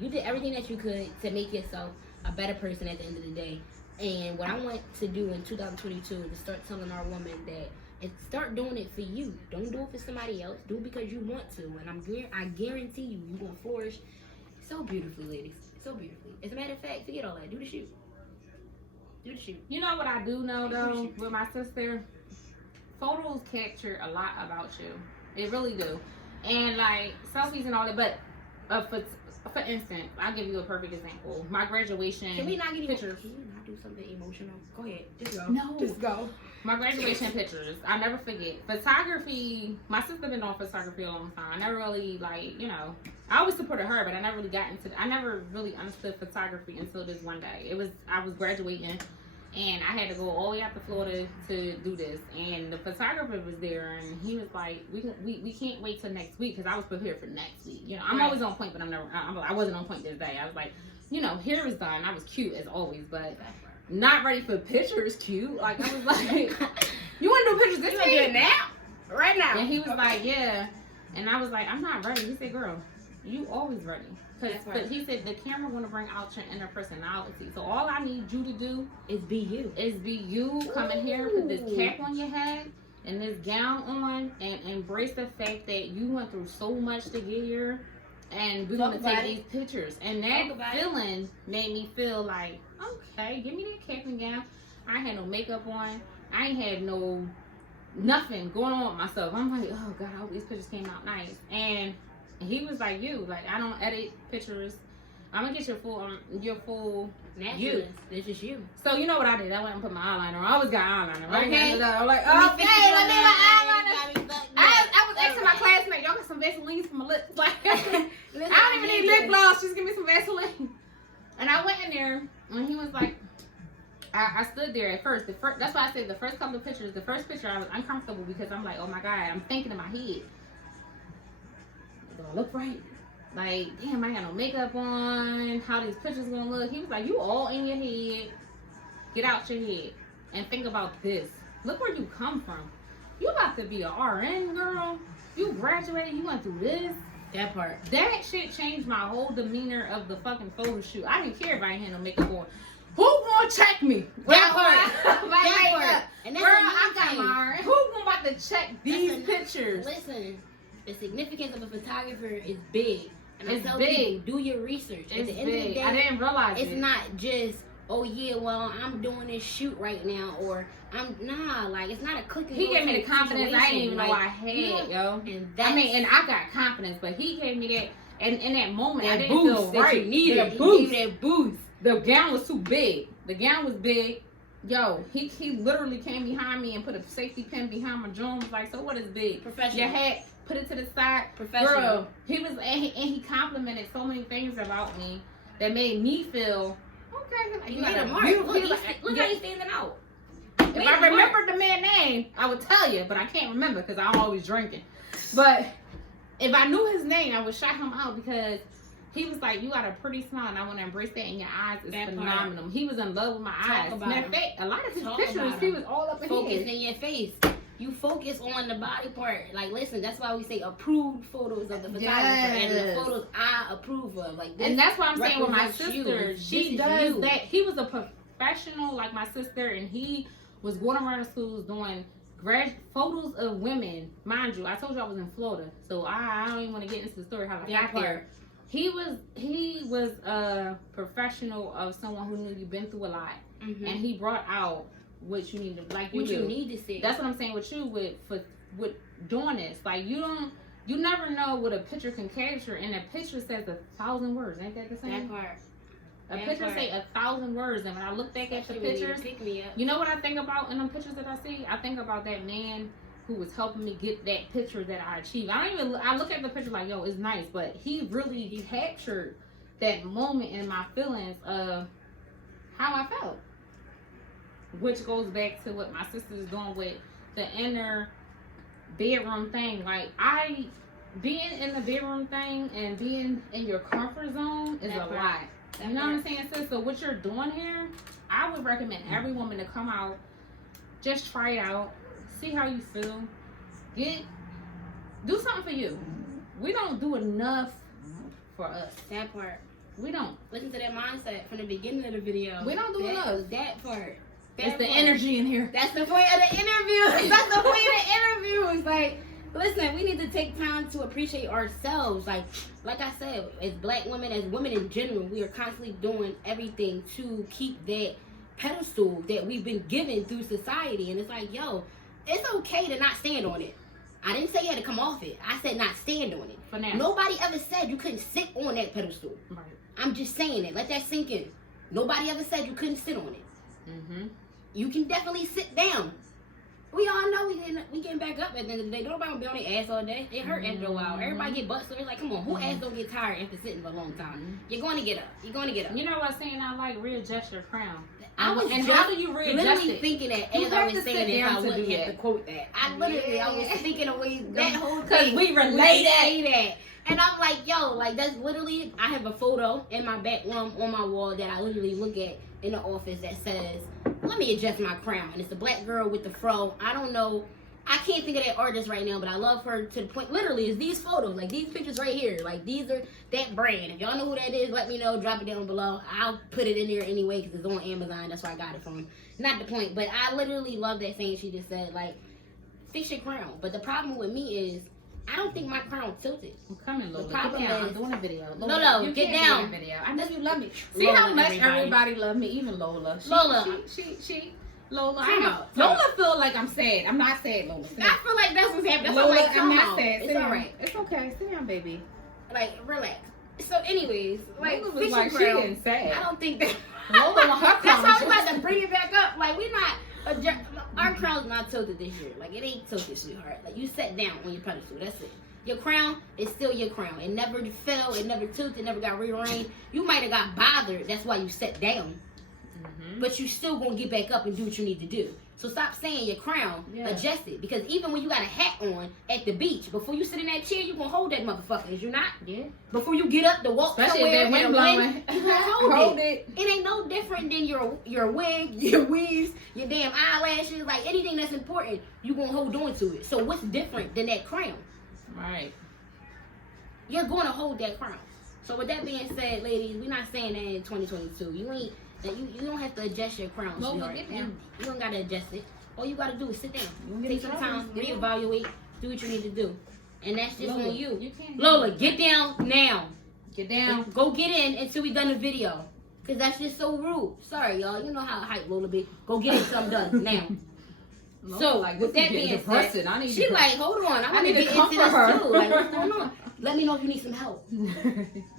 You did everything that you could to make yourself a better person at the end of the day. And what I want to do in 2022 is to start telling our women that and start doing it for you. Don't do it for somebody else. Do it because you want to. And I guarantee you, you're gonna flourish so beautifully, ladies. So beautifully. As a matter of fact, forget all that. Do the shoot. Do the shoot. You know what I do know though with my sister? Photos capture a lot about you. They really do. And like selfies and all that. But for instance, I'll give you a perfect example. My graduation. Can we not get pictures? Can you not do something emotional? Go ahead. Just go. No. Just go. My graduation pictures. I never forget. Photography. My sister been doing photography a long time. I never really I always supported her, but I never really I never really understood photography until this one day. I was graduating. And I had to go all the way out to Florida to do this. And the photographer was there, and he was like, we can't wait till next week, because I was prepared for next week. You know, I'm always on point, but I wasn't on point this day. I was like, hair is done. I was cute as always, but not ready for pictures cute. Like, I was like, you want to do pictures this week? Now? Right now. And he was like, yeah. And I was like, I'm not ready. He said, girl, you always ready. But he said the camera want to bring out your inner personality. So all I need you to do is be you. Come in here, put this cap on your head and this gown on, and embrace the fact that you went through so much to get here. And we're going to take these pictures. And that feeling made me feel like, okay, give me that cap and gown. I ain't had no makeup on. I ain't had nothing going on with myself. I'm like, oh God, I hope these pictures came out nice. And And he was like, you, like, I don't edit pictures. I'm gonna get your full Naturally. This is you. So you know what I did? I went and put my eyeliner on. I always got eyeliner, right? Okay. I'm like, Let me okay, fix it let me on my that. eyeliner. I was asking my classmate, y'all got some Vaseline for my lips. Like, I Listen, don't even need lip gloss. Just give me some Vaseline. And I went in there, and he was like, I stood there at first. That's why I said the first couple of pictures. The first picture, I was uncomfortable because I'm like, oh my God, I'm thinking in my head, do I look right? Like, damn, I ain't got no makeup on. How these pictures gonna look? He was like, you all in your head. Get out your head and think about this. Look where you come from. You about to be a RN, girl. You graduated. You went through this. That part. That shit changed my whole demeanor of the fucking photo shoot. I didn't care if I ain't had no makeup on. Who gonna check me? That part. My That makeup. part. And that's Girl, another I got thing. mine. Who about to check these pictures? Listen, the significance of a photographer is big. And It's I tell big. people, do your research. At It's the end of the big. day, I didn't realize it's it. not just, oh yeah, well, I'm doing this shoot right now, or like, it's not a cookie. He gave me the confidence I didn't even know I had, yo. And and I got confidence, but he gave me that. And in that moment, I that didn't feel boost that right. you needed. That He boost. gave you that boost. The gown was too big. The gown was big. Yo, he literally came behind me and put a safety pin behind my drum. Was like, so what is big? Professional. Your hat, put it to the side. Professional. Girl, he was, and he complimented so many things about me that made me feel, okay, like, You got a mark. beautiful. Look, He was like, look how he's standing out. if I remembered the man's name, I would tell you, but I can't remember because I'm always drinking. But if I knew his name, I would shout him out because he was like, you got a pretty smile, and I want to embrace that in your eyes. It's That phenomenal. He was in love with my eyes. about Matter of fact, a lot of his Talk pictures, about he him. was all up in Focus here. in your face. You focus on the body part. Like, listen, that's why we say approved photos of the photographer and the Yes. photos I approve of. Like, this And that's what I'm saying with my represents you. sister. This She is does you. that. He was a professional like my sister, and he was going around the schools doing photos of women. Mind you, I told you I was in Florida, so I don't even want to get into the story how I got there. He was a professional of someone who knew you've been through a lot, and he brought out what you need to What you need to see. That's what I'm saying with you with doing this. Like you never know what a picture can capture, and a picture says 1,000 words. Ain't that the same? That part. A picture say 1,000 words, and when I look back at the pictures, Pick me up. you know what I think about in them pictures that I see? I think about that man who was helping me get that picture that I achieved. I look at the picture like, yo, it's nice, but he really captured that moment in my feelings of how I felt. Which goes back to what my sister's doing with the inner bedroom thing. Like, being in the bedroom thing and being in your comfort zone is a lot. You know what I'm saying, sis? So what you're doing here, I would recommend every woman to come out, just try it out, see how you feel, do something for you. We don't do enough for us. That part. We don't. Listen to that mindset from the beginning of the video. We don't do enough. That part. It's the energy in here. That's the point of the interview. That's the point of the interview. It's like, listen, we need to take time to appreciate ourselves. Like I said, as black women, as women in general, we are constantly doing everything to keep that pedestal that we've been given through society. And it's like, yo, it's okay to not stand on it. I didn't say you had to come off it. I said not stand on it. For now. Nobody ever said you couldn't sit on that pedestal. Right. I'm just saying it. Let that sink in. Nobody ever said you couldn't sit on it. Mm-hmm. You can definitely sit down. We all know we getting back up at the end of the day. Nobody gonna be on their ass all day. It hurt after a while. Everybody get butt sores. Like, come on, who ass don't get tired after sitting for a long time? You're going to get up. You're going to get up. You know what I'm saying? I like readjust your crown. I was and just how do you readjust literally it? thinking that You as I have was to saying sit it, down I to wouldn't do have that. to quote that. I literally, I was thinking of ways that whole Because thing. we relate that. And I'm like, yo, like that's literally, I have a photo in my back room on my wall that I literally look at in the office that says, let me adjust my crown. And it's a black girl with the fro. I don't know. I can't think of that artist right now, but I love her to the point. Literally, it's these photos, like these pictures right here. Like these are that brand. If y'all know who that is, let me know. Drop it down below. I'll put it in there anyway because it's on Amazon. That's where I got it from. Not the point, but I literally love that saying she just said, like, fix your crown. But the problem with me is, I don't think my crown tilted. I'm coming, Lola. The problem Get down. is- I'm doing a video. No, Lola, you get can't down. do a video. I know you love me. See Lola, how much everybody. everybody love me, even Lola. Lola. She Lola. Come I know. on. Lola feel like I'm sad. I'm not sad, Lola. Sit I down. feel like that's what's happening. That's Lola, what I'm like, I'm come not on. sad. It's Sit down. alright. It's okay. Sit down, baby. Like, relax. So, anyways, like, Lola was fix like, your she crown. getting sad. I don't think that. Lola want her That's crown why we about just- to bring it back up. Like, we're not. Our crown's not tilted this year. Like, it ain't tilted, sweetheart. Like, you sat down on your pedestal. That's it. Your crown is still your crown. It never fell. It never tilted. It never got rearranged. You might have got bothered. That's why you sat down. But you still gonna get back up and do what you need to do. So stop saying your crown, adjust it. Because even when you got a hat on at the beach, before you sit in that chair, you gonna hold that motherfucker, is you not? Yeah. Before you get up to walk Especially somewhere, if that wind blowing. you gonna Hold it. It ain't no different than your wig, your weaves, your damn eyelashes, like anything that's important, you gonna hold on to it. So what's different than that crown? Right. You're gonna hold that crown. So with that being said, ladies, we're not saying that in 2022. You don't have to adjust your crown. No, sweetheart. get down. You don't gotta adjust it. All you gotta do is sit down. You Take some time, reevaluate, do what you need to do. And that's just Lola, on you. you can't Lola, get down now. Get down. Go get in until we done the video. Cause that's just so rude. Sorry, y'all. You know how hype Lola be. Go get it something done now. Lola, So like, with this that is getting being depressing. said, I need she to- like, hold on, I want need to to get into comfort this her. too. Like, what's going on? Let me know if you need some help.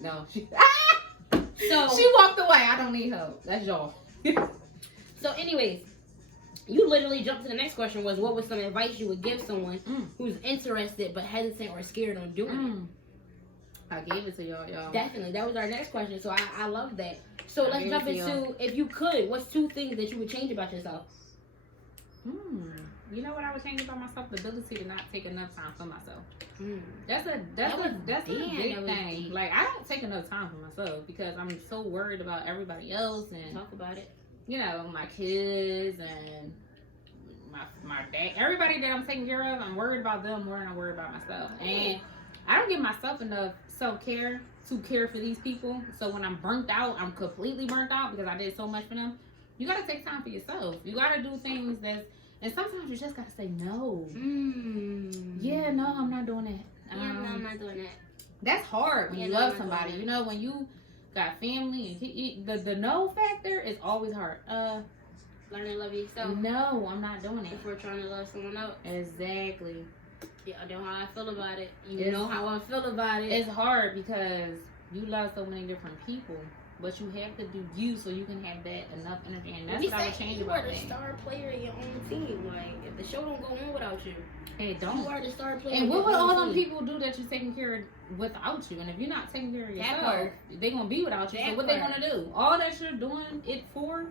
No. So She walked away. I don't need help. That's y'all. So, anyways, you literally jumped to the next question was, what was some advice you would give someone who's interested but hesitant or scared on doing I gave it to y'all. it? Definitely. That was our next question. So, I love that. So, let's gave jump it to into, if you could, what's 2 things that you would change about yourself? You know what I would change about myself? The ability to not take enough time for myself. That's a That big was thing. deep. Like, I don't take enough time for myself because I'm so worried about everybody else and Talk about it. you know, my kids and my dad, everybody that I'm taking care of, I'm worried about them more than I'm worried about myself. And I don't give myself enough self-care to care for these people. So when I'm burnt out, I'm completely burnt out because I did so much for them. You gotta take time for yourself. You gotta do things and sometimes you just gotta say no. Yeah, no, I'm not doing that. Yeah, no, I'm not doing that. That's hard when Yeah, you no, love I'm not somebody. doing You know, when you got family and the no factor is always hard. Learn to love yourself No, I'm not doing it. before trying to love someone else. Exactly. Yeah, I know how I feel about it. You It's- know how I feel about it. It's hard because you love so many different people, but you have to do you so you can have that enough energy. And that's We what I would say change you about are the me. star player of your own team. Like, if the show don't go on without you, It you don't. are the star player. And of what your would own all them team. people do that you're taking care of without you? And if you're not taking care of That yourself, part. they're gonna be without you. That So what they part. gonna do? All that you're doing it for,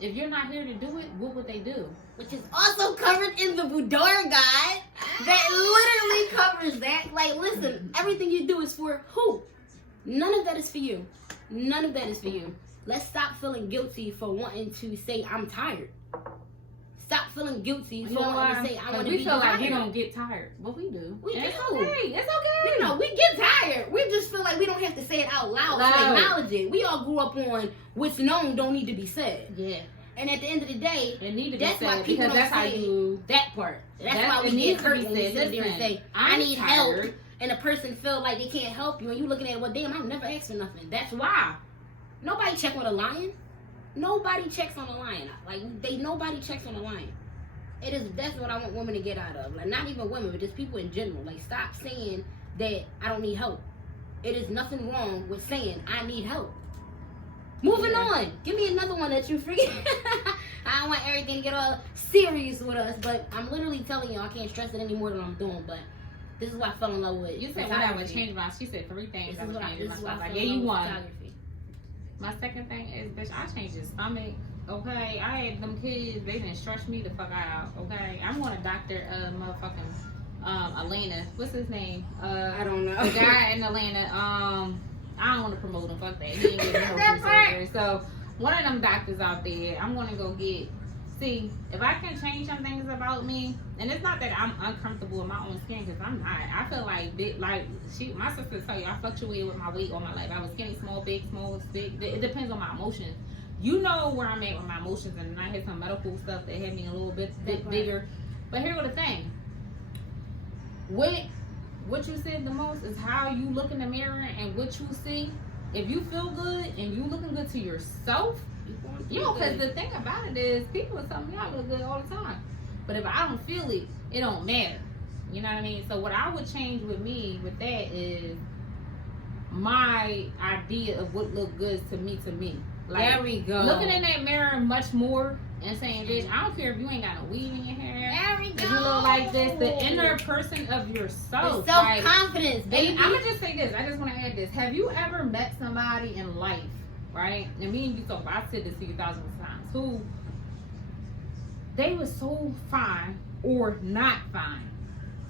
if you're not here to do it, what would they do? Which is also covered in the Boudoir guide. That literally covers that. Like, listen, everything you do is for who? None of that is for you. None of that is for you. Let's stop feeling guilty for wanting to say I'm tired. Stop feeling guilty for You know why? wanting to say I 'Cause want to we be feel like tired. we don't get tired. Well, we do. We And it's do. okay. It's okay. You know, we get tired. We just feel like we don't have to say it out loud to Loud. acknowledge it. We all grew up on what's known don't need to be said. Yeah. And at the end of the day, It need to be that's why said people because don't that's how say you. that part. That's That- why it we get needs to hurt be when we said. sit there and Listen, say, I I'm need tired. help. And the person feel like they can't help you. And you looking at it, well, damn, I've never asked for nothing. That's why. Nobody check on a lion. Nobody checks on a lion. Like, nobody checks on a lion. That's what I want women to get out of. Like, not even women, but just people in general. Like, stop saying that I don't need help. It is nothing wrong with saying I need help. Moving on. Give me another one that you forget. I don't want everything to get all serious with us, but I'm literally telling you I can't stress it any more than I'm doing. But this is what I fell in love with. You said what I would photography. change about. She said 3 things This I is would what I, change this about is what I myself. fell Yeah, in you love with won. photography. My second thing is, bitch, I changed your stomach. Okay, I had them kids. They didn't stretch me the fuck out. Okay, I'm going to Dr. Motherfucking Atlanta. What's his name? I don't know. The guy in Atlanta. I don't want to promote him. Fuck that. He ain't getting no That free part. surgery. So one of them doctors out there, I'm going to go get. See, if I can change some things about me, and it's not that I'm uncomfortable in my own skin, because I'm not. I feel like, my sister tell you, I fluctuated with my weight all my life. I was skinny, small, big, it depends on my emotions. You know where I'm at with my emotions, and I had some medical stuff that had me a little bit bigger. But here's the thing. What you said the most is how you look in the mirror and what you see. If you feel good and you looking good to yourself, because the thing about it is people are telling me I look good all the time. But if I don't feel it, it don't matter. You know what I mean? So what I would change with me with that is my idea of what looked good to me. Like, there we go. Looking in that mirror much more and saying, bitch, I don't care if you ain't got no weave in your hair. There we go. If you look like this, the inner person of yourself. The self-confidence, baby. I'm going to just say this. I just want to add this. Have you ever met somebody in life, right? And me and you talk about, I've said this to you thousands of times, who they were so fine or not fine.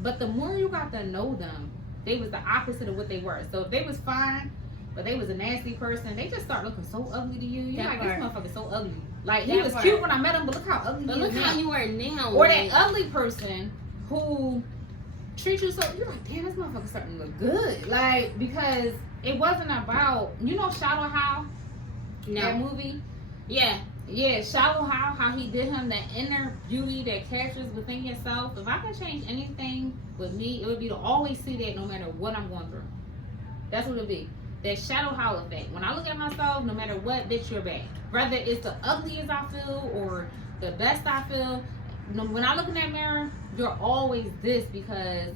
But the more you got to know them, they was the opposite of what they were. So if they was fine, but they was a nasty person, they just start looking so ugly to you. You're like, this motherfucker's so ugly. Like, he was cute when I met him, but look how ugly he is now. But look how you are now. Or that ugly person who treats you so, you're like, damn, this motherfucker's starting to look good. Like, because it wasn't about, you know Shallow How? No. That movie? Yeah. Yeah, Shallow how he did him, that inner beauty that captures within yourself. If I could change anything with me, it would be to always see that no matter what I'm going through. That's what it would be. That Shallow How effect. When I look at myself, no matter what, bitch, you're back. Whether it's the ugliest I feel or the best I feel, when I look in that mirror, you're always this because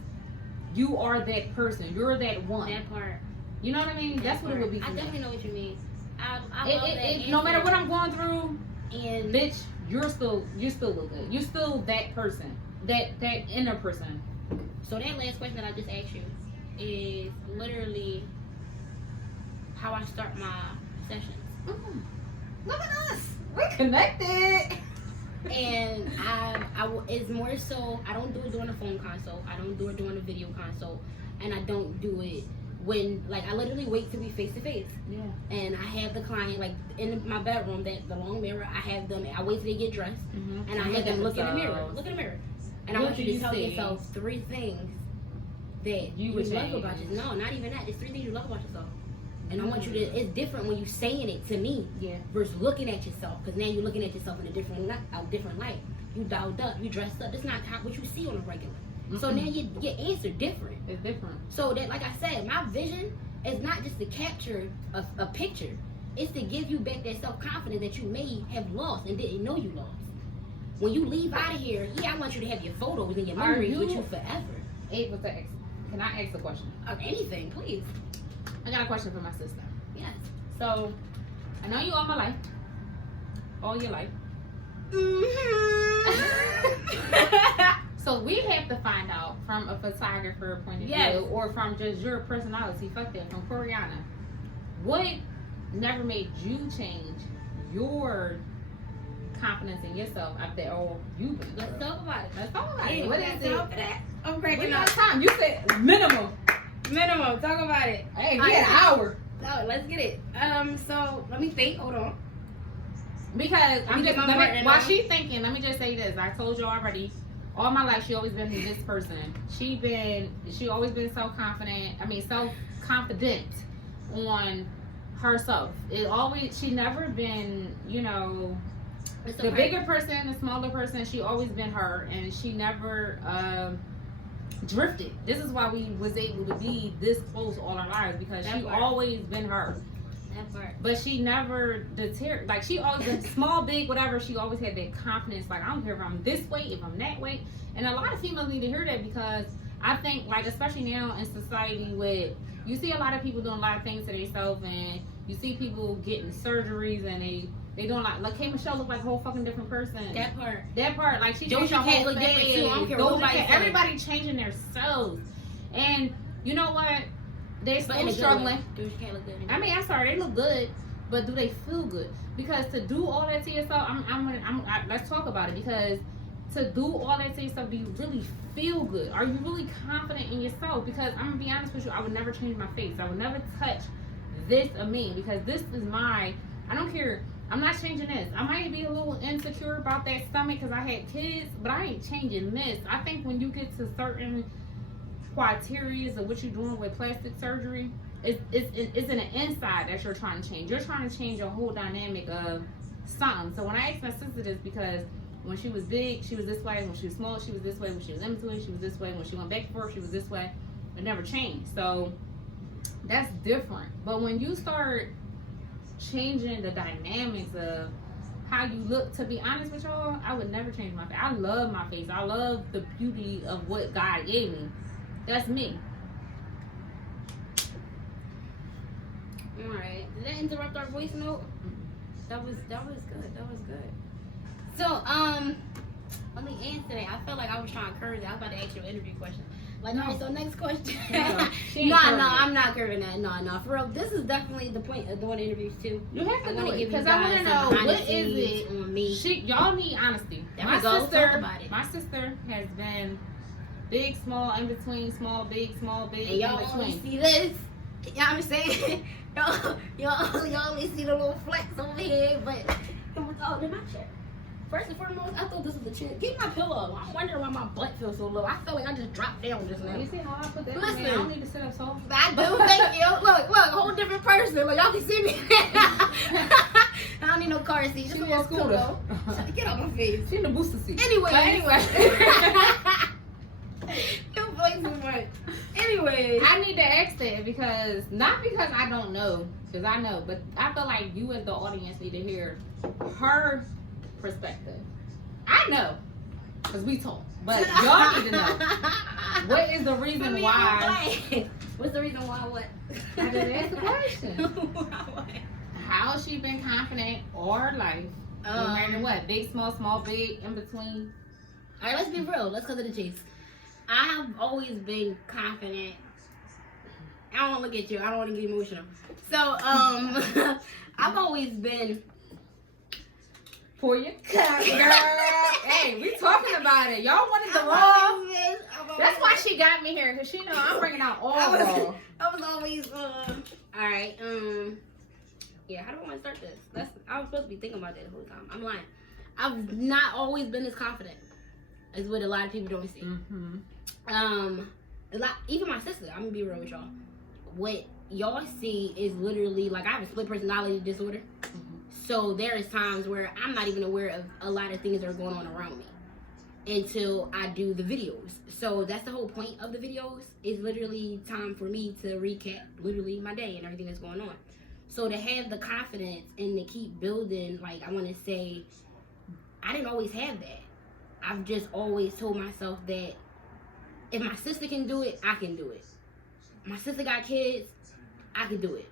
you are that person. You're that one. That part. You know what I mean? That's what it would be for I me. definitely know what you mean. I love that. No matter what I'm going through, and bitch, you still look good. You're still that person, that inner person. So that last question that I just asked you is literally how I start my sessions. Look at us, we're connected. And it's more so I don't do it during a phone consult. I don't do it during a video consult, and I don't do it when, like, I literally wait to be face to face. Yeah. And I have the client, like, in my bedroom, the long mirror, I have them, I wait till they get dressed, and I have them look in the mirror. Look in the mirror. And I want you to tell yourself 3 things that you love about yourself. No, not even that. It's 3 things you love about yourself. And I want you to, it's different when you're saying it to me versus looking at yourself. Because now you're looking at yourself in a different light. You dialed up, you dressed up. That's not what you see on a regular. So now your answer different. It's different. So that, like I said, my vision is not just to capture a picture. It's to give you back that self-confidence that you may have lost and didn't know you lost. When you leave out of here, I want you to have your photos and your memories with you forever. Able to can I ask a question? Anything, please. I got a question for my sister. Yes. So, I know you all my life. All your life. So we have to find out from a photographer point of view, or from just your personality, fuck that, from Coriana, what never made you change your confidence in yourself after all you've been through? Let's talk about it. What is it? I'm breaking up up. Time. You said minimum. Talk about it. Hey, we had an hour. No, let's get it. So let me think. Hold on. Because while she's thinking, let me just say this. I told you already. All my life, she always been this person. She always been self-confident on herself. She never been, the bigger person, the smaller person. She always been her, and she never drifted. This is why we was able to be this close all our lives, because she always been her. But she never deterred. Like, she always been small, big, whatever. She always had that confidence. Like, I don't care if I'm this way, if I'm that way. And a lot of females need to hear that, because I think, like, especially now in society, you see a lot of people doing a lot of things to themselves, and you see people getting surgeries, and they doing like K. Michelle look like a whole fucking different person. That part, like, she changed her whole face. Everybody changing themselves, and you know what? They still struggling. I mean, I'm sorry, they look good, but do they feel good? Because to do all that to yourself, let's talk about it. Because to do all that to yourself, do you really feel good? Are you really confident in yourself? Because I'm gonna be honest with you, I would never change my face. I would never touch this of me, because this is I don't care. I'm not changing this. I might be a little insecure about that stomach because I had kids, but I ain't changing this. I think when you get to certain criteria of what you're doing with plastic surgery, it's in the inside that you're trying to change. You're trying to change your whole dynamic of something. So when I asked my sister this, because when she was big, she was this way. When she was small, she was this way. When she was in between, she was this way. When she went back and forth, she was this way. It never changed. So that's different. But when you start changing the dynamics of how you look, to be honest with y'all, I would never change my face. I love my face. I love the beauty of what God gave me. That's me. All right. Did that interrupt our voice note? That was good. That was good. So let me answer that. I felt like I was trying to curve that. I was about to ask you an interview question. Like, all right, so next question. No, I'm not curving that. No, for real. This is definitely the point of doing interviews too. You have to do it because I want to know what is it on me. Y'all need honesty. My sister has been big, small, in between, small, big, and y'all only see this. You know what I'm saying? y'all only see the little flex over here, but it was all in my chair. First and foremost, I thought this was a chin. Get my pillow. I'm wondering why my butt feels so low. I feel like I just dropped down just now. You see how I put that? Listen, I don't need to sit up so. I do. Thank you. Look, a whole different person. Like y'all can see me. I don't need no car seat. Just a little pillow. Get off my face. She in the booster seat. Anyway. You play too much. Anyway, I need to ask that because not because I don't know, because I know, but I feel like you as the audience need to hear her perspective. I know, because we talk, but y'all need to know. What is the reason why? What's the reason why? What? I just asked the question. How has she been confident all her life? No matter what, big, small, big, in between. All right, let's be real. Let's cut to the chase. I have always been confident. I don't want to look at you. I don't want to get emotional. So, I've always been. For you? Girl, hey, we talking about it. Y'all wanted the raw. That's why she got me here, because she know I'm bringing out all raw. I was always, alright, yeah, how do I want to start this? I was supposed to be thinking about that the whole time. I'm lying. I've not always been this confident. Is what a lot of people don't see. Even my sister, I'm gonna be real with y'all. What y'all see is literally, like, I have a split personality disorder. So there is times where I'm not even aware of a lot of things that are going on around me until I do the videos. So that's the whole point of the videos, is literally time for me to recap literally my day and everything that's going on. So to have the confidence and to keep building, like, I want to say, I didn't always have that. I've just always told myself that if my sister can do it, I can do it. My sister got kids, I can do it.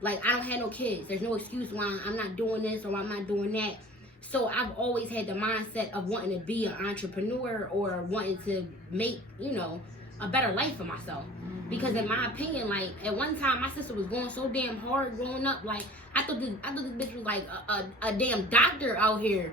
Like, I don't have no kids. There's no excuse why I'm not doing this or I'm not doing that. So I've always had the mindset of wanting to be an entrepreneur or wanting to make, a better life for myself. Because in my opinion, like, at one time my sister was going so damn hard growing up. Like, I thought this bitch was like a damn doctor out here.